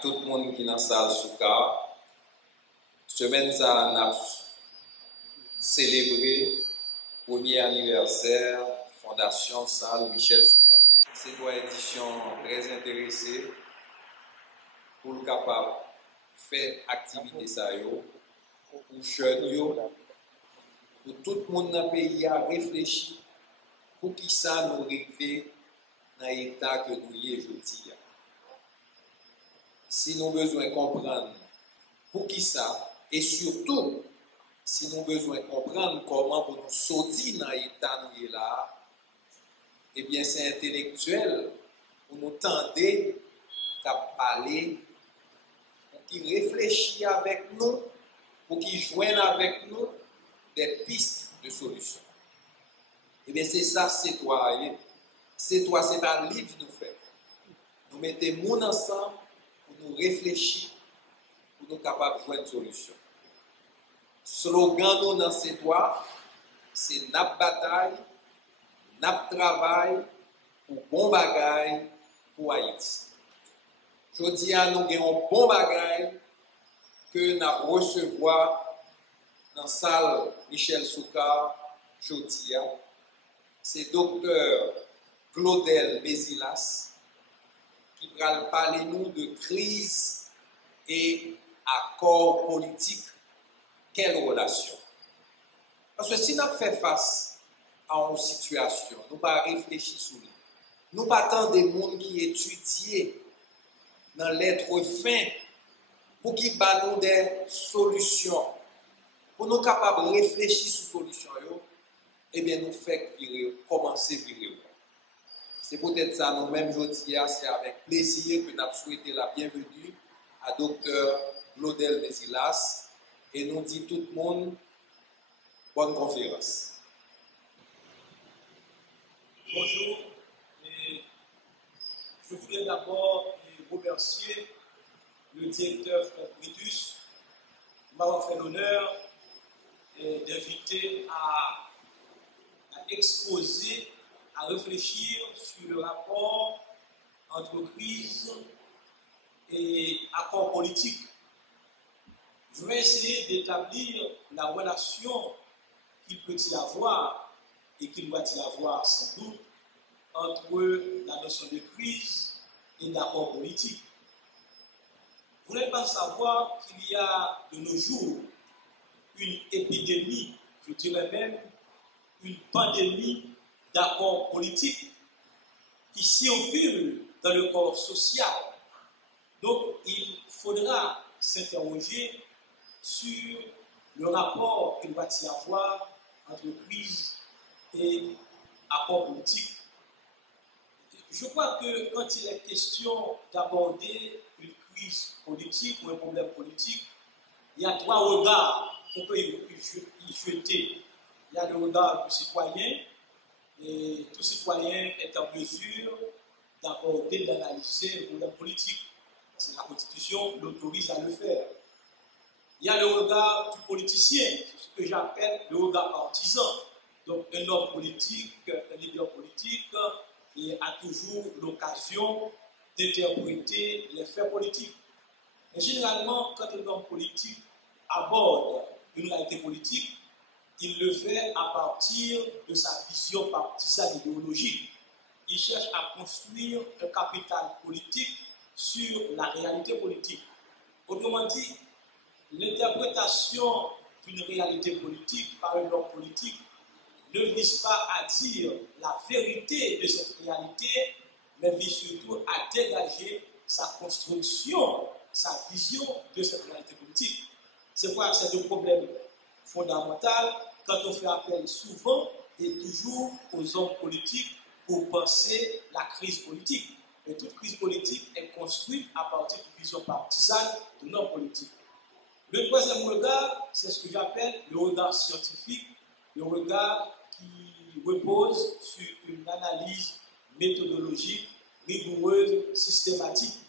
ak tout moun ki nan sal souka, semaine ça n'a célébré premier anniversaire Fondation Salle Michel Souka. C'est une édition très intéressée pour le capable faire activité ça yo, pour jeunes yo, pour tout le monde dans le pays à réfléchir pour qui ça nous arrive dans l'état que nous y est aujourd'hui. Si nous avons besoin de comprendre pour qui ça, et surtout, si nous avons besoin de comprendre comment pour nous sortir dans l'état nous y est là, eh bien c'est intellectuel pour nous tenter qu'à parler, pour qu'ils réfléchissent avec nous, pour qu'ils joignent avec nous des pistes de solutions. Eh bien c'est ça, c'est toi, c'est toi, c'est un livre nous fait. Nous mettons moun ensemble pour nous réfléchir, pour nous capables de jouer une solution. Slogan nous dans c'est toi, c'est nap bataille, nap travail pour bon bagaille pour Haïti. Je dis à nous avons un bon bagaille que nous recevoir dans la salle Michel Souka jeudi. C'est docteur Claudel Bézilas qui va parler nous de crise et accord politique. Quelle relation? Parce que si nous faisons face à une situation, nous ne pas réfléchir sur lui. Nous pas tant des gens qui étudient dans l'être fin pour qu'ils nous des solutions, pour nous capables de réfléchir sur les solutions, eh bien nous faisons commencer à virer. C'est peut-être ça, nous-mêmes, aujourd'hui, c'est avec plaisir que nous avons souhaité la bienvenue à Dr. Claudel Bézilas et nous dit tout le monde, bonne conférence. Bonjour, et je voudrais d'abord remercier le directeur Franck Britus de m'avoir fait l'honneur d'inviter à exposer, à réfléchir sur le rapport entre crise et accord politique. Je vais essayer d'établir la relation qu'il peut y avoir et qu'il doit y avoir sans doute entre la notion de crise et d'accord politique. Vous n'êtes pas savoir qu'il y a de nos jours une épidémie, je dirais même une pandémie d'accords politiques qui circulent dans le corps social. Donc il faudra s'interroger sur le rapport qu'il va y avoir entre crise et accord politique. Je crois que quand il est question d'aborder une crise politique ou un problème politique, il y a trois regards qu'on peut y jeter. Il y a le regard du citoyen, et tout citoyen est en mesure d'aborder, d'analyser le problème politique. C'est la Constitution l'autorise à le faire. Il y a le regard du politicien, ce que j'appelle le regard partisan. Donc un homme politique, un leader politique, il a toujours l'occasion d'interpréter les faits politiques. Mais généralement, quand un homme politique aborde une réalité politique, il le fait à partir de sa vision partisane idéologique. Il cherche à construire un capital politique sur la réalité politique. Autrement dit, l'interprétation d'une réalité politique par un homme politique ne vise pas à dire la vérité de cette réalité, mais vise surtout à dégager sa construction, sa vision de cette réalité politique. C'est quoi? C'est un problème fondamental quand on fait appel souvent et toujours aux hommes politiques pour penser la crise politique. Et toute crise politique est construite à partir d'une vision partisane de nos politiques. Le troisième regard, c'est ce que j'appelle le regard scientifique, le regard qui repose sur une analyse méthodologique, rigoureuse, systématique.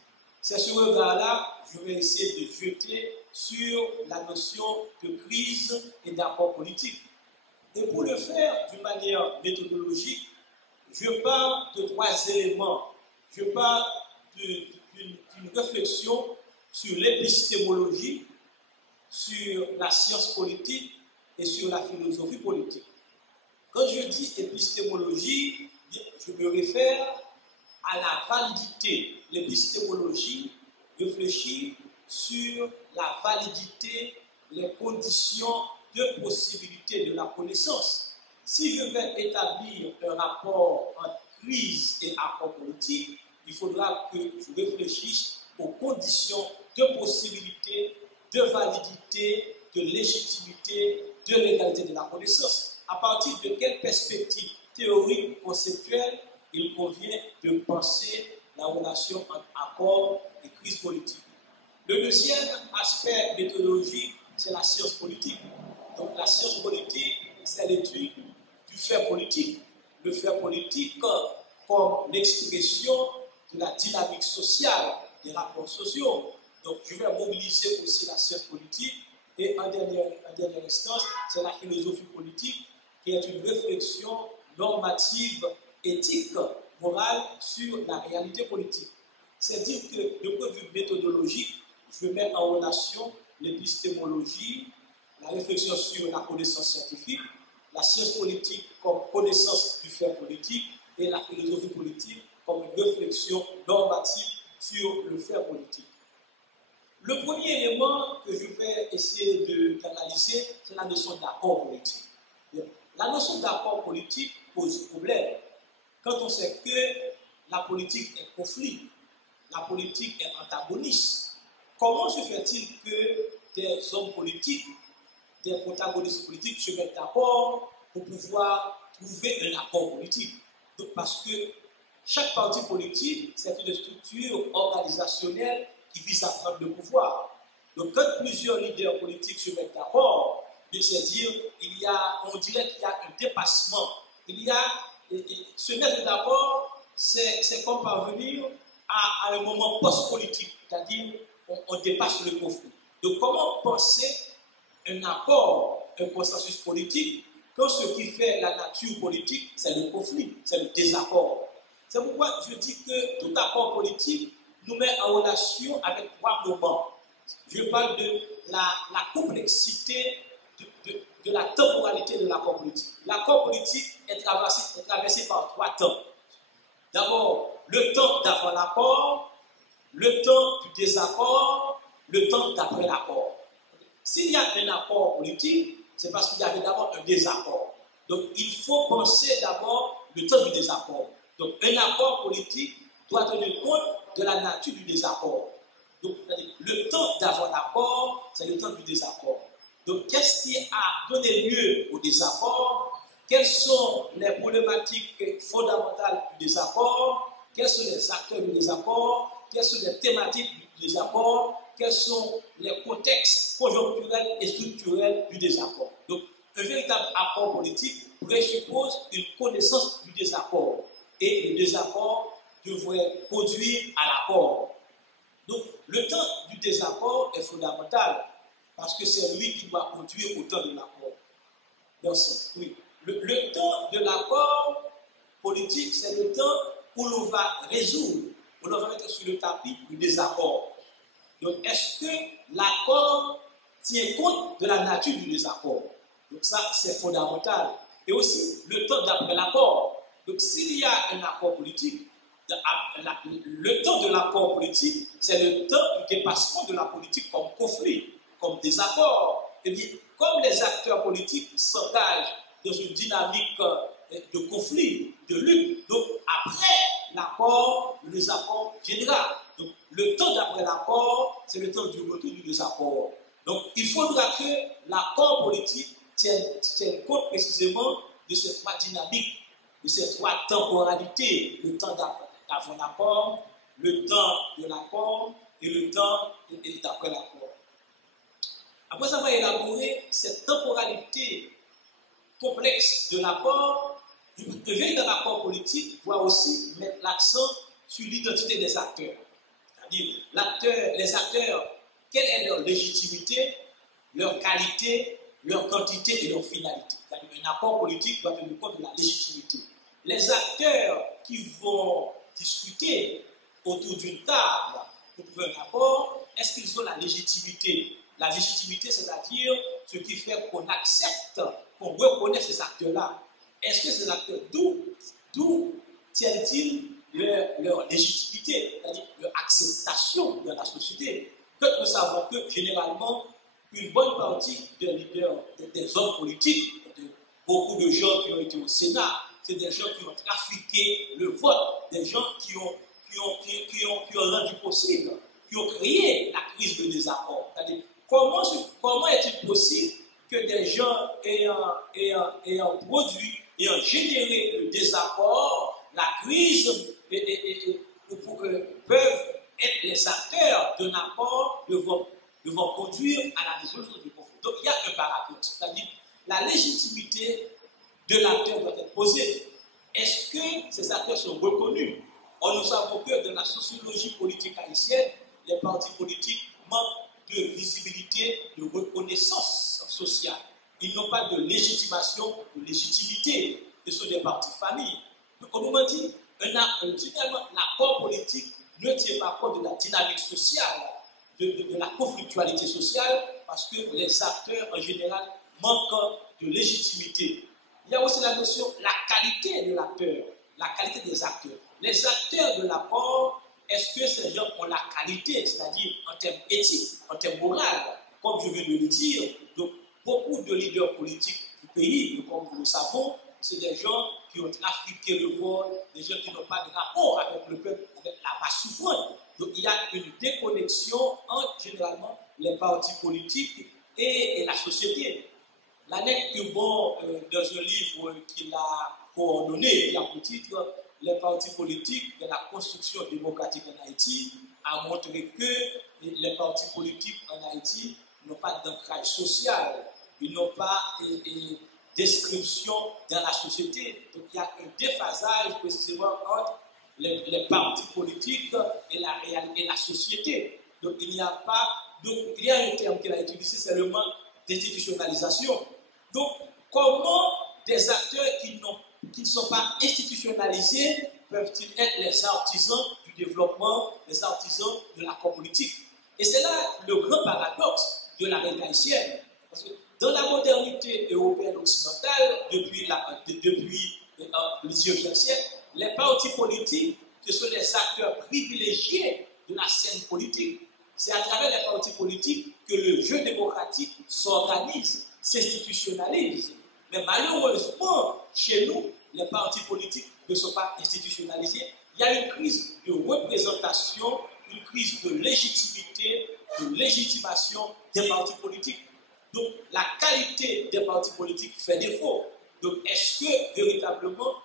C'est ce regard-là que je vais essayer de jeter sur la notion de crise et d'accord politique. Et pour le faire d'une manière méthodologique, je parle de trois éléments. Je parle d'une réflexion sur l'épistémologie, sur la science politique et sur la philosophie politique. Quand je dis épistémologie, je me réfère à la validité. L'épistémologie réfléchit sur la validité, les conditions de possibilité de la connaissance. Si je vais établir un rapport entre crise et accord politique, il faudra que je réfléchisse aux conditions de possibilité, de validité, de légitimité, de légalité de la connaissance. À partir de quelle perspective théorique, conceptuelle, il convient de penser la relation entre accord et crise politique. Le deuxième aspect méthodologique, c'est la science politique. Donc la science politique, c'est l'étude du fait politique. Le fait politique comme l'expression de la dynamique sociale, des rapports sociaux. Donc je vais mobiliser aussi la science politique. Et en dernière instance, c'est la philosophie politique, qui est une réflexion normative, éthique, morale sur la réalité politique. C'est dire que, du point de vue méthodologique, je mets en relation l'épistémologie, la réflexion sur la connaissance scientifique, la science politique comme connaissance du fait politique et la philosophie politique comme une réflexion normative sur le fait politique. Le premier élément que je vais essayer d'analyser, c'est la notion d'accord politique. La notion d'accord politique pose problème. Quand on sait que la politique est conflit, la politique est antagoniste, comment se fait-il que des hommes politiques, des protagonistes politiques se mettent d'accord pour pouvoir trouver un accord politique? Donc, parce que chaque parti politique, c'est une structure organisationnelle qui vise à prendre le pouvoir. Donc, quand plusieurs leaders politiques se mettent d'accord, c'est-à-dire, on dirait qu'il y a un dépassement. Se mettre d'accord, c'est comme parvenir à un moment post-politique, c'est-à-dire, on dépasse le conflit. Donc, comment penser un accord, un consensus politique, quand ce qui fait la nature politique, c'est le conflit, c'est le désaccord. C'est pourquoi je dis que tout accord politique nous met en relation avec trois moments. Je parle de la complexité de la temporalité de l'accord politique. L'accord politique est traversé par trois temps. D'abord, le temps d'avant l'accord, le temps du désaccord, le temps d'après l'accord. S'il y a un accord politique, c'est parce qu'il y avait d'abord un désaccord. Donc, il faut penser d'abord le temps du désaccord. Donc, un accord politique doit tenir compte de la nature du désaccord. Donc, le temps d'avant l'accord, c'est le temps du désaccord. Donc, qu'est-ce qui a donné lieu au désaccord? Quelles sont les problématiques fondamentales du désaccord? Quels sont les acteurs du désaccord? Quelles sont les thématiques du désaccord? Quels sont les contextes conjoncturels et structurels du désaccord? Donc, un véritable accord politique présuppose une connaissance du désaccord. Et le désaccord devrait conduire à l'accord. Donc, le temps du désaccord est fondamental parce que c'est lui qui doit conduire au temps de l'accord. Merci. Oui. Le temps de l'accord politique, c'est le temps où l'on va résoudre, où l'on va mettre sur le tapis le désaccord. Donc, est-ce que l'accord tient compte de la nature du désaccord? Donc, ça, c'est fondamental. Et aussi, le temps d'après l'accord. Donc, s'il y a un accord politique, le temps de l'accord politique, c'est le temps du dépassement de la politique comme conflit, comme désaccord. Et bien, comme les acteurs politiques s'engagent dans une dynamique de conflit, de lutte, donc après l'accord, le désaccord viendra. Donc, le temps d'après l'accord, c'est le temps du retour du désaccord. Donc, il faudra que l'accord politique tienne compte précisément de cette dynamique, de ces trois temporalités, le temps d'avant l'accord, le temps de l'accord et le temps d'après l'accord. Après avoir élaboré cette temporalité complexe de l'accord, un véritable accord politique doit aussi mettre l'accent sur l'identité des acteurs. C'est-à-dire, les acteurs, quelle est leur légitimité, leur qualité, leur quantité et leur finalité. C'est-à-dire, un accord politique doit tenir compte de la légitimité. Les acteurs qui vont discuter autour d'une table pour trouver un accord, est-ce qu'ils ont la légitimité? La légitimité, c'est-à-dire ce qui fait qu'on accepte, qu'on reconnaît ces acteurs-là. Est-ce que ces acteurs, d'où tiennent-ils leur légitimité, c'est-à-dire leur acceptation dans la société? Que nous savons que généralement, une bonne partie des leaders, des hommes politiques, beaucoup de gens qui ont été au Sénat, c'est des gens qui ont trafiqué le vote, des gens qui ont rendu possible, qui ont créé la crise de désaccord. C'est-à-dire, comment est-il possible que des gens ayant produit, ayant généré le désaccord, la crise, peuvent être les acteurs d'un accord devant conduire à la résolution du conflit? Donc il y a un paradoxe, c'est-à-dire la légitimité de l'acteur doit être posée. Est-ce que ces acteurs sont reconnus? Or, nous savons que dans la sociologie politique haïtienne, les partis politiques manquent de visibilité, de reconnaissance sociale. Ils n'ont pas de légitimation, de légitimité. Ce sont des partis familles. Donc, on nous dit, finalement, l'accord politique ne tient pas compte de la dynamique sociale, de la conflictualité sociale, parce que les acteurs, en général, manquent de légitimité. Il y a aussi la notion, la qualité de l'acteur, la qualité des acteurs. Les acteurs de l'accord, est-ce que ces gens ont la qualité, c'est-à-dire en termes éthiques, en termes moraux, comme je viens de le dire? Donc, beaucoup de leaders politiques du pays, comme nous le savons, c'est des gens qui ont trafiqué le vote, des gens qui n'ont pas de rapport avec le peuple, avec la masse souffrante. Donc, il y a une déconnexion entre, généralement, les partis politiques et la société. L'Annette Hubon, dans un livre qu'il a coordonné, qui a pour titre Les partis politiques de la construction démocratique en Haïti, a montré que les partis politiques en Haïti n'ont pas d'ancrage social, ils n'ont pas d'inscription dans la société. Donc il y a un déphasage précisément entre les partis politiques et la société. Donc il y a un terme qu'il a utilisé, c'est le manque d'institutionnalisation. Donc, comment des acteurs qui ne sont pas institutionnalisés peuvent-ils être les artisans du développement, les artisans de l'accord politique? Et c'est là le grand paradoxe de la règle haïtienne. Parce que dans la modernité européenne occidentale, depuis le 19e siècle, les partis politiques, ce sont les acteurs privilégiés de la scène politique. C'est à travers les partis politiques que le jeu démocratique s'organise, s'institutionnalise. Mais malheureusement, chez nous, les partis politiques ne sont pas institutionnalisés. Il y a une crise de représentation, une crise de légitimité, de légitimation des partis politiques. Donc, la qualité des partis politiques fait défaut. Donc, est-ce que, véritablement,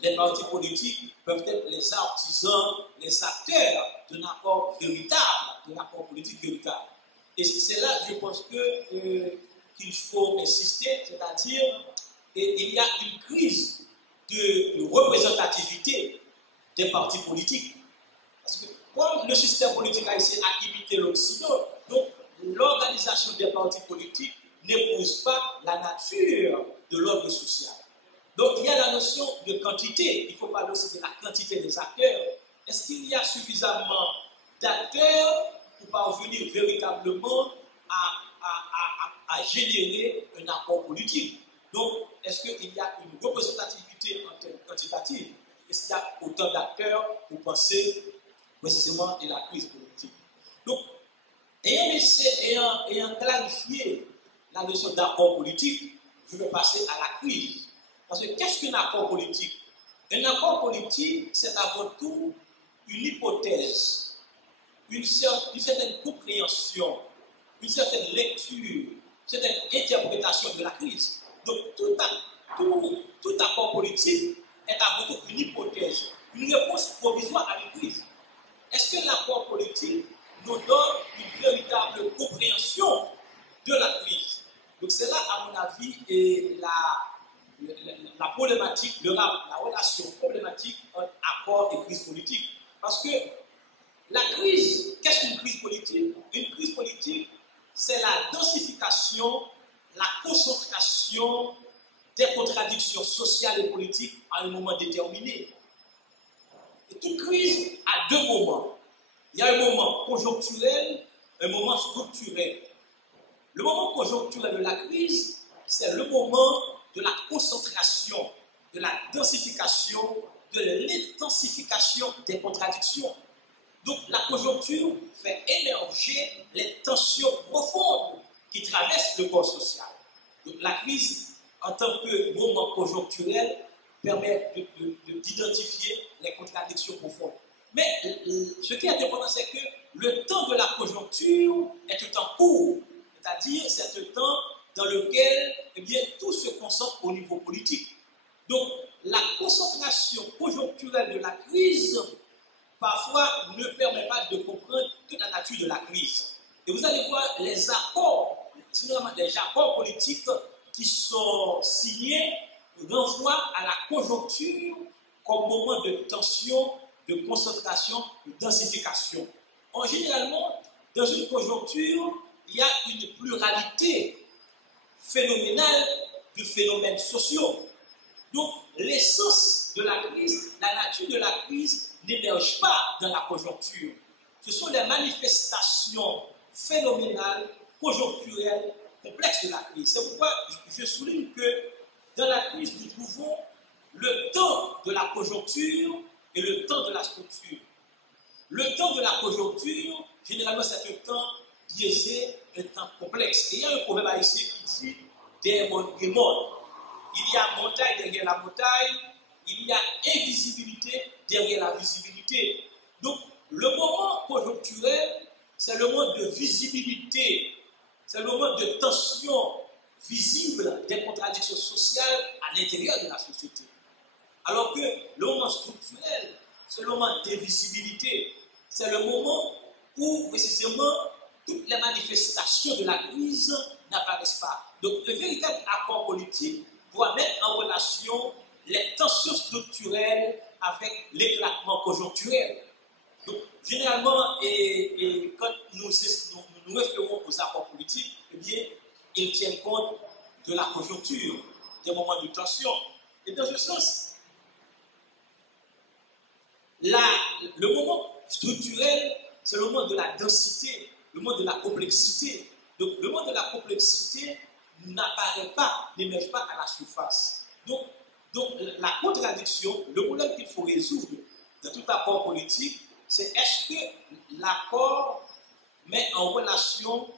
les partis politiques peuvent être les artisans, les acteurs d'un accord véritable, d'un accord politique véritable? Et c'est là, je pense qu'il faut insister, c'est-à-dire qu'il y a une crise de représentativité des partis politiques. Parce que comme le système politique haïtien a imité l'Occident, donc l'organisation des partis politiques n'épouse pas la nature de l'ordre social. Donc il y a la notion de quantité, il faut parler aussi de la quantité des acteurs. Est-ce qu'il y a suffisamment d'acteurs pour parvenir véritablement à générer un accord politique? Donc, est-ce qu'il y a une représentativité en termes quantitatifs? Est-ce qu'il y a autant d'acteurs pour penser précisément de la crise politique? Donc, ayant clarifié la notion d'accord politique, je vais passer à la crise. Parce que qu'est-ce qu'un accord politique? Un accord politique, c'est avant tout une hypothèse, une certaine compréhension, une certaine lecture, une certaine interprétation de la crise. Donc, tout accord politique est avant tout une hypothèse, une réponse provisoire à une crise. Est-ce que l'accord politique nous donne une véritable compréhension de la crise? Donc, c'est là, à mon avis, la problématique, la relation problématique entre accord et crise politique. Parce que la crise, qu'est-ce qu'une crise politique? Une crise politique, c'est la densification, la concentration des contradictions sociales et politiques à un moment déterminé. Et toute crise a deux moments. Il y a un moment conjoncturel, un moment structurel. Le moment conjoncturel de la crise, c'est le moment de la concentration, de la densification, de l'intensification des contradictions. Donc la conjoncture fait émerger les tensions profondes qui traversent le corps social. Donc la crise, en tant que moment conjoncturel, permet d'identifier les contradictions profondes. Mais ce qui est important, c'est que le temps de la conjoncture est un temps court, c'est-à-dire c'est un temps dans lequel tout se concentre au niveau politique. Donc la concentration conjoncturelle de la crise parfois ne permet pas de comprendre toute la nature de la crise. Et vous allez voir les accords, généralement des accords politiques qui sont signés renvoient à la conjoncture comme moment de tension, de concentration, de densification. Généralement, dans une conjoncture, il y a une pluralité phénoménale de phénomènes sociaux. Donc, l'essence de la crise, la nature de la crise n'émerge pas dans la conjoncture. Ce sont les manifestations phénoménales, conjoncturelles, complexes de la crise. C'est pourquoi je souligne que dans la crise, nous trouvons le temps de la conjoncture et le temps de la structure. Le temps de la conjoncture, généralement, c'est un temps biaisé, un temps complexe. Et il y a un proverbe haïtien qui dit « des mondes. Il y a montagne derrière la montagne, il y a invisibilité derrière la visibilité. Donc, le moment conjoncturel, c'est le moment de visibilité, c'est le moment de tension visible des contradictions sociales à l'intérieur de la société. Alors que le moment structurel, c'est le moment d'invisibilité, c'est le moment où, précisément, toutes les manifestations de la crise n'apparaissent pas. Donc, un véritable accord politique doit mettre en relation les tensions structurelles avec l'éclatement conjoncturel. Donc, généralement, quand nous référons aux accords politiques, eh bien, ils tiennent compte de la conjoncture, des moments de tension. Et dans ce sens, le moment structurel, c'est le moment de la densité, le moment de la complexité. Donc, le moment de la complexité n'apparaît pas, n'émerge pas à la surface. Donc, la contradiction, le problème qu'il faut résoudre dans tout accord politique, c'est est-ce que l'accord met en relation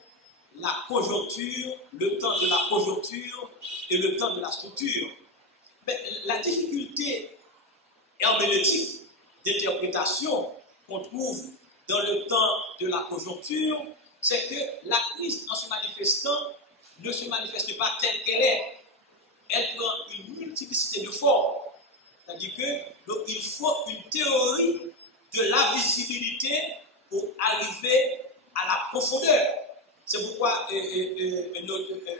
la conjoncture, le temps de la conjoncture et le temps de la structure. Mais la difficulté herméneutique d'interprétation qu'on trouve dans le temps de la conjoncture, c'est que la crise, en se manifestant, ne se manifeste pas telle qu'elle est. Elle prend une multiplicité de formes. C'est-à-dire qu'il faut une théorie de la visibilité pour arriver à la profondeur. C'est pourquoi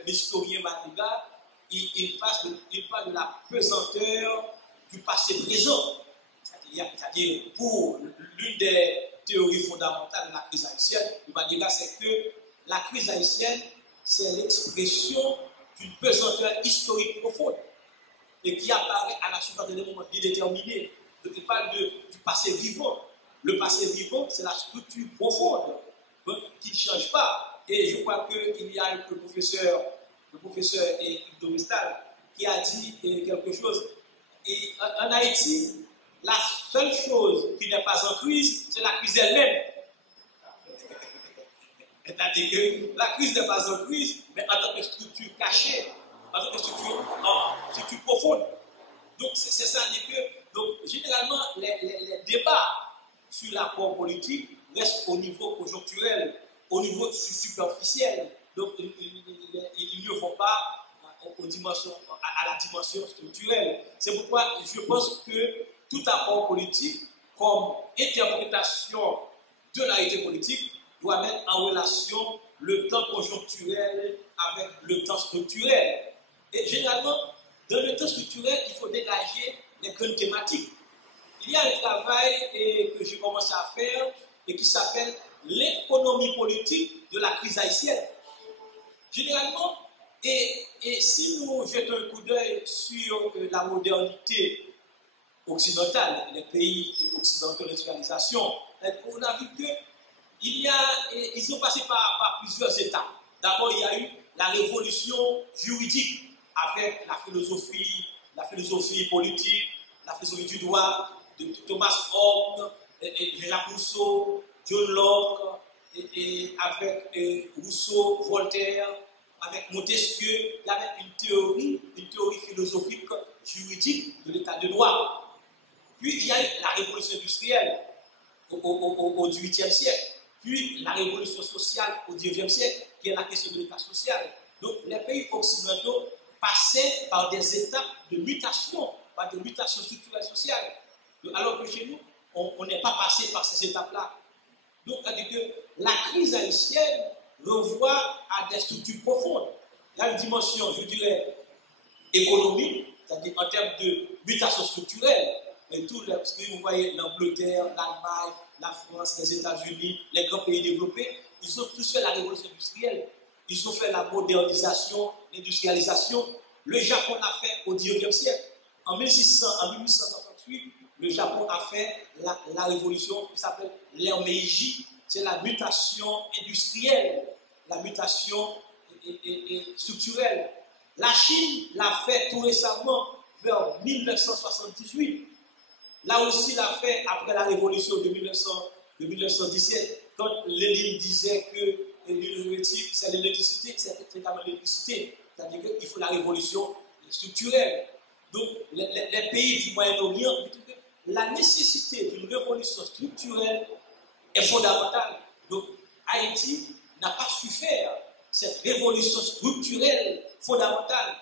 l'historien Madiga, il parle de la pesanteur du passé présent. C'est-à-dire, pour l'une des théories fondamentales de la crise haïtienne, Madiga, c'est que la crise haïtienne, c'est l'expression d'une pesanteur historique profonde et qui apparaît à la surface de moments bien déterminés. Donc, il parle du passé vivant. Le passé vivant, c'est la structure profonde qui ne change pas. Et je crois qu'il y a le professeur Domistal, qui a dit quelque chose. Et en Haïti, la seule chose qui n'est pas en crise, c'est la crise elle-même. C'est-à-dire que la crise n'est pas en crise, mais en tant que structure cachée, en tant que structure profonde. Donc, c'est ça, donc, généralement, les débats sur l'accord politique restent au niveau conjoncturel, au niveau superficiel. Donc, ils ne vont pas à la dimension structurelle. C'est pourquoi je pense que tout accord politique, comme interprétation de la réalité politique, doit mettre en relation le temps conjoncturel avec le temps structurel. Et généralement, dans le temps structurel, il faut dégager les grandes thématiques. Il y a un travail que j'ai commencé à faire et qui s'appelle l'économie politique de la crise haïtienne. Généralement, et si nous jetons un coup d'œil sur la modernité occidentale, les pays occidentaux d'industrialisation, on a vu qu'ils ont passé par plusieurs étapes. D'abord, il y a eu la révolution juridique avec la philosophie politique, la philosophie du droit de Thomas Hobbes, Jacques Rousseau, John Locke, et avec Rousseau, Voltaire, avec Montesquieu. Il y avait une théorie philosophique juridique de l'état de droit. Puis il y a eu la révolution industrielle au XVIIIe siècle, puis la révolution sociale au XIXe siècle, qui est la question de l'état social. Donc les pays occidentaux passaient par des étapes de mutation, par des mutations structurelles sociales. Alors que chez nous, on n'est pas passé par ces étapes-là. Donc, c'est-à-dire que la crise haïtienne renvoie à des structures profondes. Il y a une dimension, je dirais, économique, c'est-à-dire en termes de mutation structurelle. Et tout, parce que vous voyez l'Angleterre, l'Allemagne, la France, les États-Unis, les grands pays développés, ils ont tous fait la révolution industrielle. Ils ont fait la modernisation, l'industrialisation. Le Japon l'a fait au XIXe siècle. En 1868, le Japon a fait la révolution qui s'appelle l'ère Meiji. C'est la mutation industrielle, la mutation structurelle. La Chine l'a fait tout récemment, vers 1978. Là aussi, l'a fait après la révolution de 1917, quand Lénine disait que l'énergie, c'est l'électricité, c'est également l'électricité. C'est-à-dire qu'il faut la révolution structurelle. Donc, les pays du Moyen-Orient, la nécessité d'une révolution structurelle est fondamentale. Donc, Haïti n'a pas su faire cette révolution structurelle fondamentale.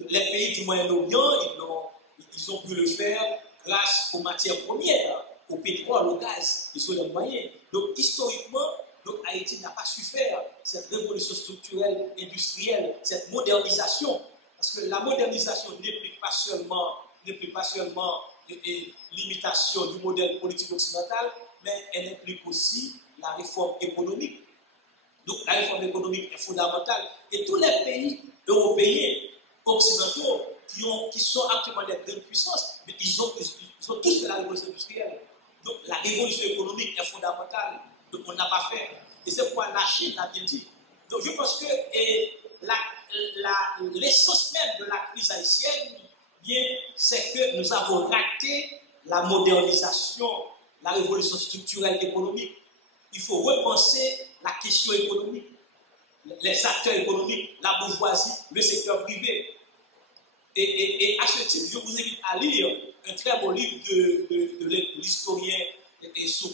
Les pays du Moyen-Orient, ils ont pu le faire grâce aux matières premières, au pétrole, au gaz, ils sont les moyens. Donc, historiquement, Haïti n'a pas su faire cette révolution structurelle, industrielle, cette modernisation. Parce que la modernisation n'implique pas seulement l'imitation du modèle politique occidental, mais elle implique aussi la réforme économique. Donc la réforme économique est fondamentale. Et tous les pays européens, occidentaux, qui sont actuellement des grandes puissances, mais ils ont tous fait la révolution industrielle. Donc la révolution économique est fondamentale. Donc on n'a pas fait. Et c'est pourquoi la Chine l'a bien dit. Donc je pense que l'essence même de la crise haïtienne, c'est que nous avons raté la modernisation, la révolution structurelle économique. Il faut repenser la question économique, les acteurs économiques, la bourgeoisie, le secteur privé. Et à ce titre, je vous invite à lire un très beau livre de l'historien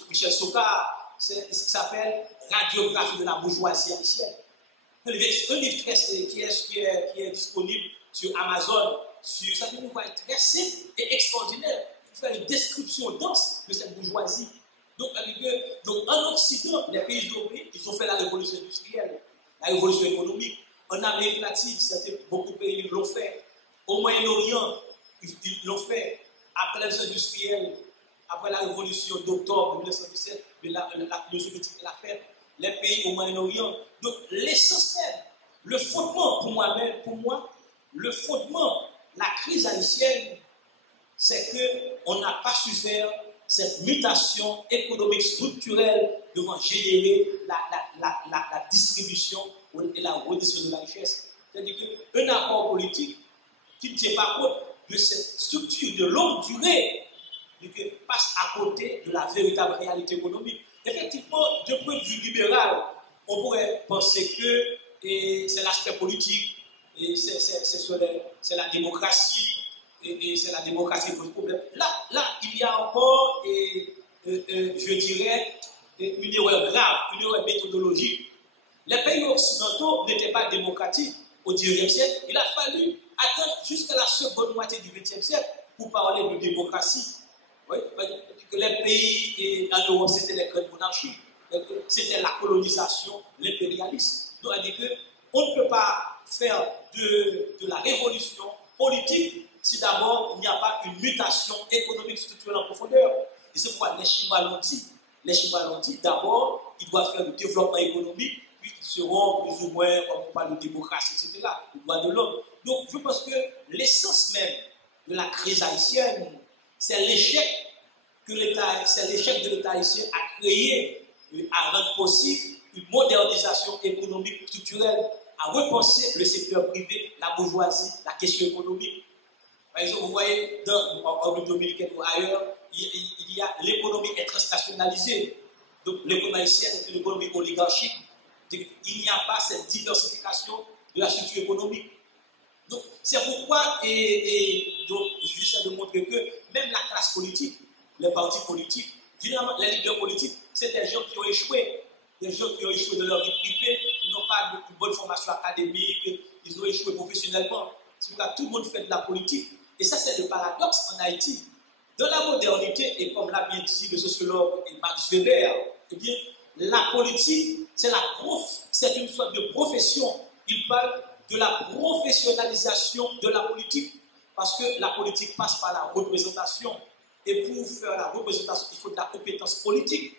Michel Sokar, qui s'appelle Radiographie de la bourgeoisie haïtienne. Un livre qui est disponible sur Amazon. Ça peut vous être très simple et extraordinaire. Il faut faire une description dense de cette bourgeoisie. Donc en Occident, les pays européens, ils ont fait la révolution industrielle, la révolution économique. En Amérique latine, beaucoup de pays l'ont fait. Au Moyen-Orient, ils l'ont fait. Après la révolution industrielle, après la révolution d'octobre 1917, la philosophie l'a fait. Les pays au Moyen-Orient. Donc l'essence même, le fondement pour moi, le fondement, la crise haïtienne, c'est qu'on n'a pas su faire cette mutation économique structurelle devant générer la distribution et la redistribution de la richesse. C'est-à-dire qu'un accord politique qui ne tient pas compte de cette structure de longue durée passe à côté de la véritable réalité économique. Effectivement, d'un point de vue libéral, on pourrait penser que c'est l'aspect politique, et c'est la démocratie, et c'est la démocratie qui pose problème. Là, il y a encore, je dirais, une erreur grave, une erreur méthodologique. Les pays occidentaux n'étaient pas démocratiques au XIXe siècle. Il a fallu attendre jusqu'à la seconde moitié du XXe siècle pour parler de démocratie. Oui, que les pays en Europe, c'était les grandes monarchies. C'était la colonisation, l'impérialisme. Donc, on dit qu'on ne peut pas faire de la révolution politique si d'abord il n'y a pas une mutation économique structurelle en profondeur. Et c'est pourquoi les Chinois l'ont dit. Les Chinois l'ont dit, d'abord, ils doivent faire le développement économique, puis ils seront plus ou moins, comme on parle de démocratie, etc., le droit de l'homme. Donc, je pense que l'essence même de la crise haïtienne, c'est l'échec que c'est l'échec de l'État haïtien à créer, à rendre possible une modernisation économique structurelle, à repenser le secteur privé, la bourgeoisie, la question économique. Par exemple, vous voyez, en République dominicaine ou ailleurs, il y a l'économie est transnationalisée. Donc, l'économie haïtienne est une économie oligarchique. Il n'y a pas cette diversification de la structure économique. Donc, c'est pourquoi, donc, j'essaie de montrer que même la classe politique, les partis politiques, généralement, les leaders politiques, c'est des gens qui ont échoué. Des gens qui ont échoué de leur vie privée, ils n'ont pas de bonne formation académique, ils ont échoué professionnellement. C'est pourquoi tout le monde fait de la politique. Et ça, c'est le paradoxe en Haïti. Dans la modernité, et comme l'a bien dit le sociologue Max Weber, eh bien, la politique, c'est une sorte de profession. Il parle de la professionnalisation de la politique, parce que la politique passe par la représentation. Et pour faire la représentation, il faut de la compétence politique.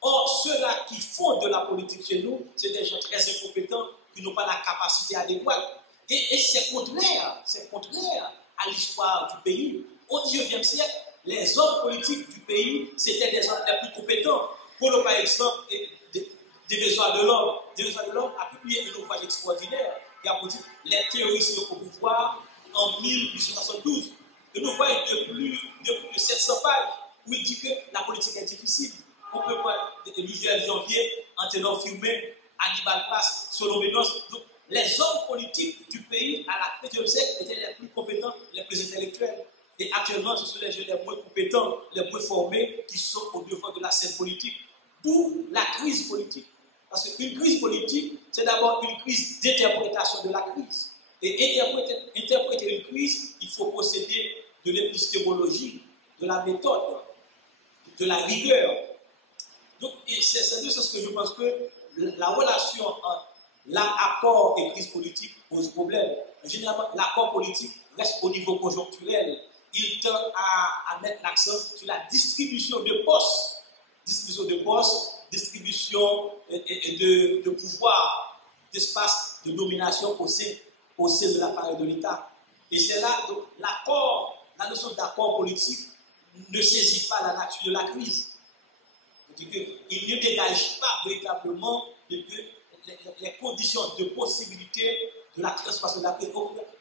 Or, ceux-là qui font de la politique chez nous, c'est des gens très incompétents, qui n'ont pas la capacité adéquate. Et c'est contraire à l'histoire du pays. Au XIXe siècle, les hommes politiques du pays, c'était des hommes les plus compétents. Prenons par exemple des besoins de l'homme. Des besoins de l'homme a publié un ouvrage extraordinaire qui a produit les théoriciens au pouvoir en 1872. Un ouvrage de plus de 700 pages où il dit que la politique est difficile. On peut voir le 8 janvier, Anténor Firmin, Hannibal Pass, Solon Bénos. Donc, les hommes politiques du pays à la 20e siècle étaient les plus compétents, les plus intellectuels. Et actuellement, ce sont les jeunes les moins compétents, les moins formés qui sont au devant de la scène politique. D'où la crise politique. Parce qu'une crise politique, c'est d'abord une crise d'interprétation de la crise. Et interpréter une crise, il faut posséder de l'épistémologie, de la méthode, de la rigueur. Donc, c'est de ce que je pense que la relation entre l'accord et crise politique pose problème. Généralement, l'accord politique reste au niveau conjoncturel. Il tend à mettre l'accent sur la distribution de postes, distribution de pouvoir, d'espace de domination au sein de l'appareil de l'État. Et c'est là, donc, la notion d'accord politique ne saisit pas la nature de la crise. Il ne dégage pas véritablement les conditions de possibilité de la transformation de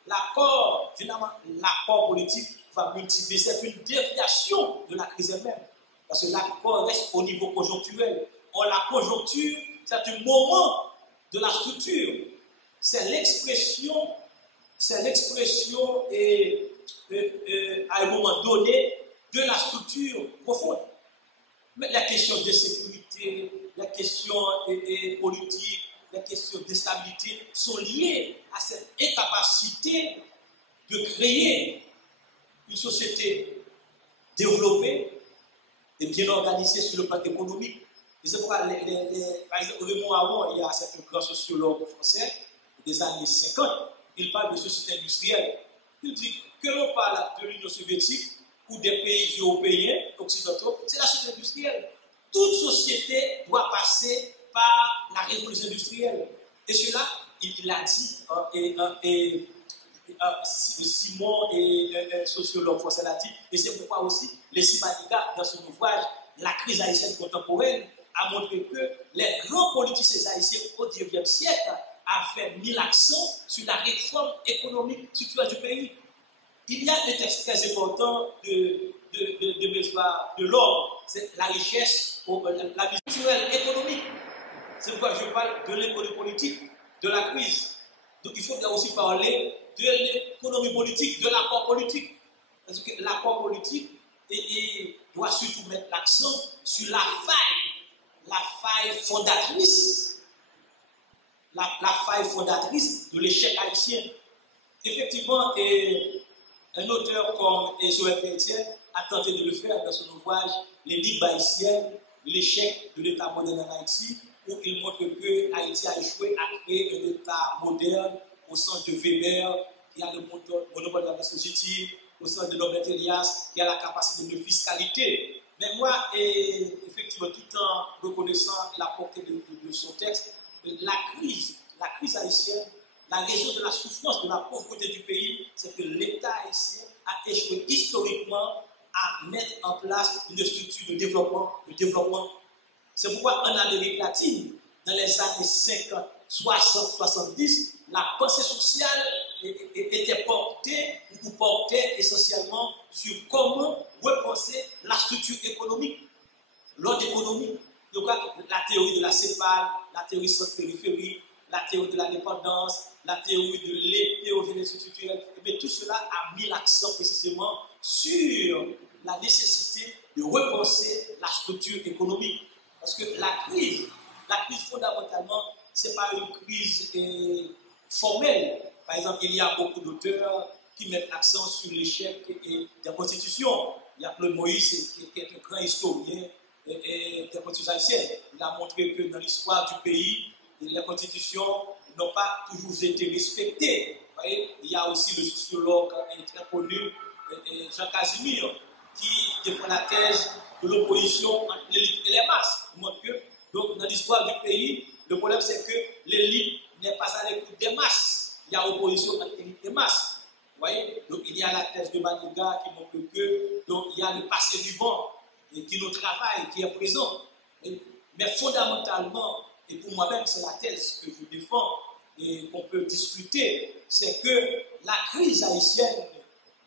la crise. Généralement, l'accord politique va multiplier. C'est une déviation de la crise elle-même. Parce que l'accord reste au niveau conjoncturel. Or, la conjoncture, c'est un moment de la structure. C'est l'expression à un moment donné de la structure profonde. Mais les questions de sécurité, les questions politiques, les questions de stabilité sont liées à cette incapacité de créer une société développée et bien organisée sur le plan économique. Et c'est pourquoi, par exemple, Raymond Aron, il y a un grand sociologue français des années 50, il parle de société industrielle. Il dit que l'on parle de l'Union soviétique ou des pays européens, occidentaux, c'est la société industrielle. Toute société doit passer par la révolution industrielle. Et cela, il l'a dit, Simon et sociologue français l'a dit, et c'est pourquoi aussi Leslie Manigat, dans son ouvrage La crise haïtienne contemporaine, a montré que les grands politiciens haïtiens au XIXe siècle ont mis l'accent sur la réforme économique structurelle du pays. Il y a des textes très importants de l'homme, c'est la richesse, la vie structurelle économique. C'est pourquoi je parle de l'économie politique, de la crise. Donc il faut aussi parler de l'économie politique, de l'accord politique. Parce que l'accord politique doit surtout mettre l'accent sur la faille fondatrice. La faille fondatrice de l'échec haïtien. Effectivement, un auteur comme Joël Chrétien a tenté de le faire dans son ouvrage L'énigme haïtienne, l'échec de l'État moderne en Haïti, où il montre que Haïti a échoué à créer un État moderne au sens de Weber, qui a le monopole de la vie légitime, au sens de Norbert Elias, qui a la capacité de fiscalité. Mais moi, effectivement, tout en reconnaissant la portée de son texte, la crise haïtienne, la raison de la souffrance, de la pauvreté du pays, c'est que l'État haïtien a échoué historiquement à mettre en place une structure de développement. C'est pourquoi en Amérique latine, dans les années 50, 60, 70, la pensée sociale était portait essentiellement sur comment repenser la structure économique, l'ordre économique. Donc, la théorie de la CEPAL, la théorie centre-périphérie, la théorie de la dépendance, la théorie de l'hétérogénéité structurelle, et bien tout cela a mis l'accent précisément sur la nécessité de repenser la structure économique. Parce que la crise fondamentalement, ce n'est pas une crise formelle. Par exemple, il y a beaucoup d'auteurs qui mettent l'accent sur l'échec des constitutions. Il y a Claude Moïse, qui est un grand historien des constitutions haïtiennes. Il a montré que dans l'histoire du pays, les constitutions n'ont pas toujours été respectées. Vous voyez, il y a aussi le sociologue très connu, Jean Casimir, qui défend la thèse de l'opposition entre l'élite et les masses. Il montre que, donc, dans l'histoire du pays, le problème c'est que l'élite n'est pas à l'écoute des masses. Il y a opposition entre l'élite et les masses. Vous voyez, donc il y a la thèse de Maniga qui montre que, donc, il y a le passé vivant qui nous travaille, qui est présent. Mais fondamentalement, et pour moi-même, c'est la thèse que je défends et qu'on peut discuter, c'est que la crise haïtienne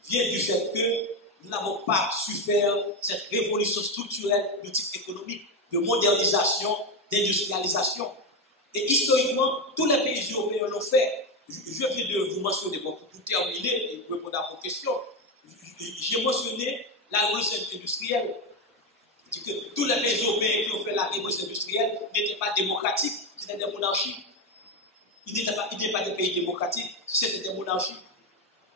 vient du fait que nous n'avons pas su faire cette révolution structurelle de type économique, de modernisation, d'industrialisation. Et historiquement, tous les pays européens l'ont fait. Je viens de vous mentionner, bon, pour terminer et pour répondre à vos questions, j'ai mentionné la révolution industrielle. Je dis que tous les pays européens qui ont fait la révolution industrielle n'étaient pas démocratiques, c'était des monarchies. Ils n'étaient pas des pays démocratiques, c'était des monarchies.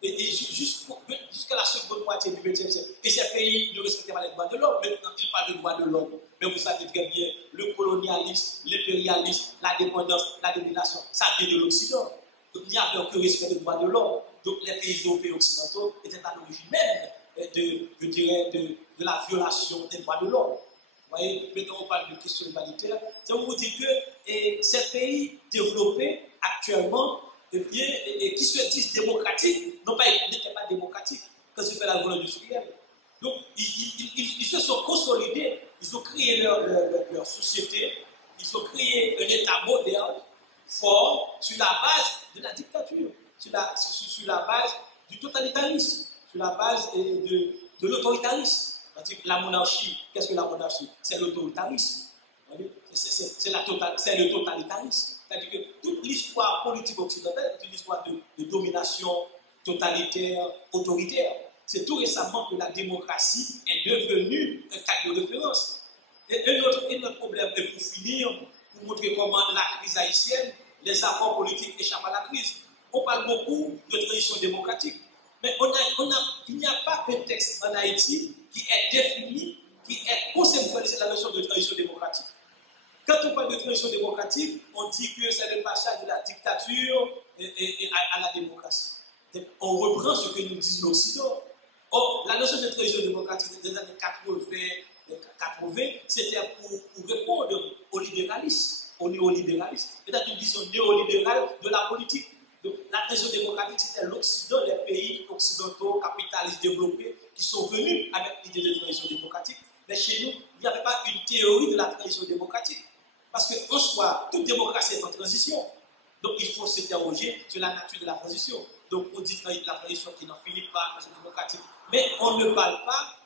Et jusqu'à la seconde moitié du XXe siècle. Et ces pays ne respectaient pas les droits de l'homme. Maintenant, ils parlent de droits de l'homme. Mais vous savez très bien, le colonialisme, l'impérialisme, la dépendance, la domination, ça vient de l'Occident. Donc, il n'y avait aucun respect des droits de l'homme. Donc, les pays européens occidentaux étaient à l'origine même de la violation des droits de l'homme. Vous voyez, maintenant on parle de questions humanitaires. Ça vous dit que ces pays développés actuellement, et qui se disent démocratiques, n'étaient pas démocratiques quand ils font la révolution industrielle. Donc, ils se sont consolidés, ils ont créé leur société, ils ont créé un État moderne, fort, sur la base de la dictature, sur la base du totalitarisme, sur la base de l'autoritarisme. La monarchie, qu'est-ce que la monarchie? C'est l'autoritarisme. C'est le totalitarisme. C'est-à-dire que toute l'histoire politique occidentale est une histoire de domination totalitaire, autoritaire. C'est tout récemment que la démocratie est devenue un cadre de référence. Et un autre problème, et pour finir, pour montrer comment la crise haïtienne, les accords politiques échappent à la crise. On parle beaucoup de transition démocratique, mais il n'y a pas un texte en Haïti qui est défini, qui est conceptualisé la notion de transition démocratique. Quand on parle de transition démocratique, on dit que c'est le passage de la dictature à la démocratie. Donc, on reprend ce que nous dit l'Occident. Or, la notion de transition démocratique des années 80, c'était pour répondre au libéralisme, au néolibéralisme. C'est une vision néolibérale de la politique. Donc, la transition démocratique, c'était l'Occident, les pays occidentaux, capitalistes développés, qui sont venus avec l'idée de transition démocratique. Mais chez nous, il n'y avait pas une théorie de la transition démocratique. Parce qu'en soi, toute démocratie est en transition. Donc, il faut s'interroger sur la nature de la transition. Donc, on dit la transition qui n'en finit pas, la transition démocratique. Mais on ne parle pas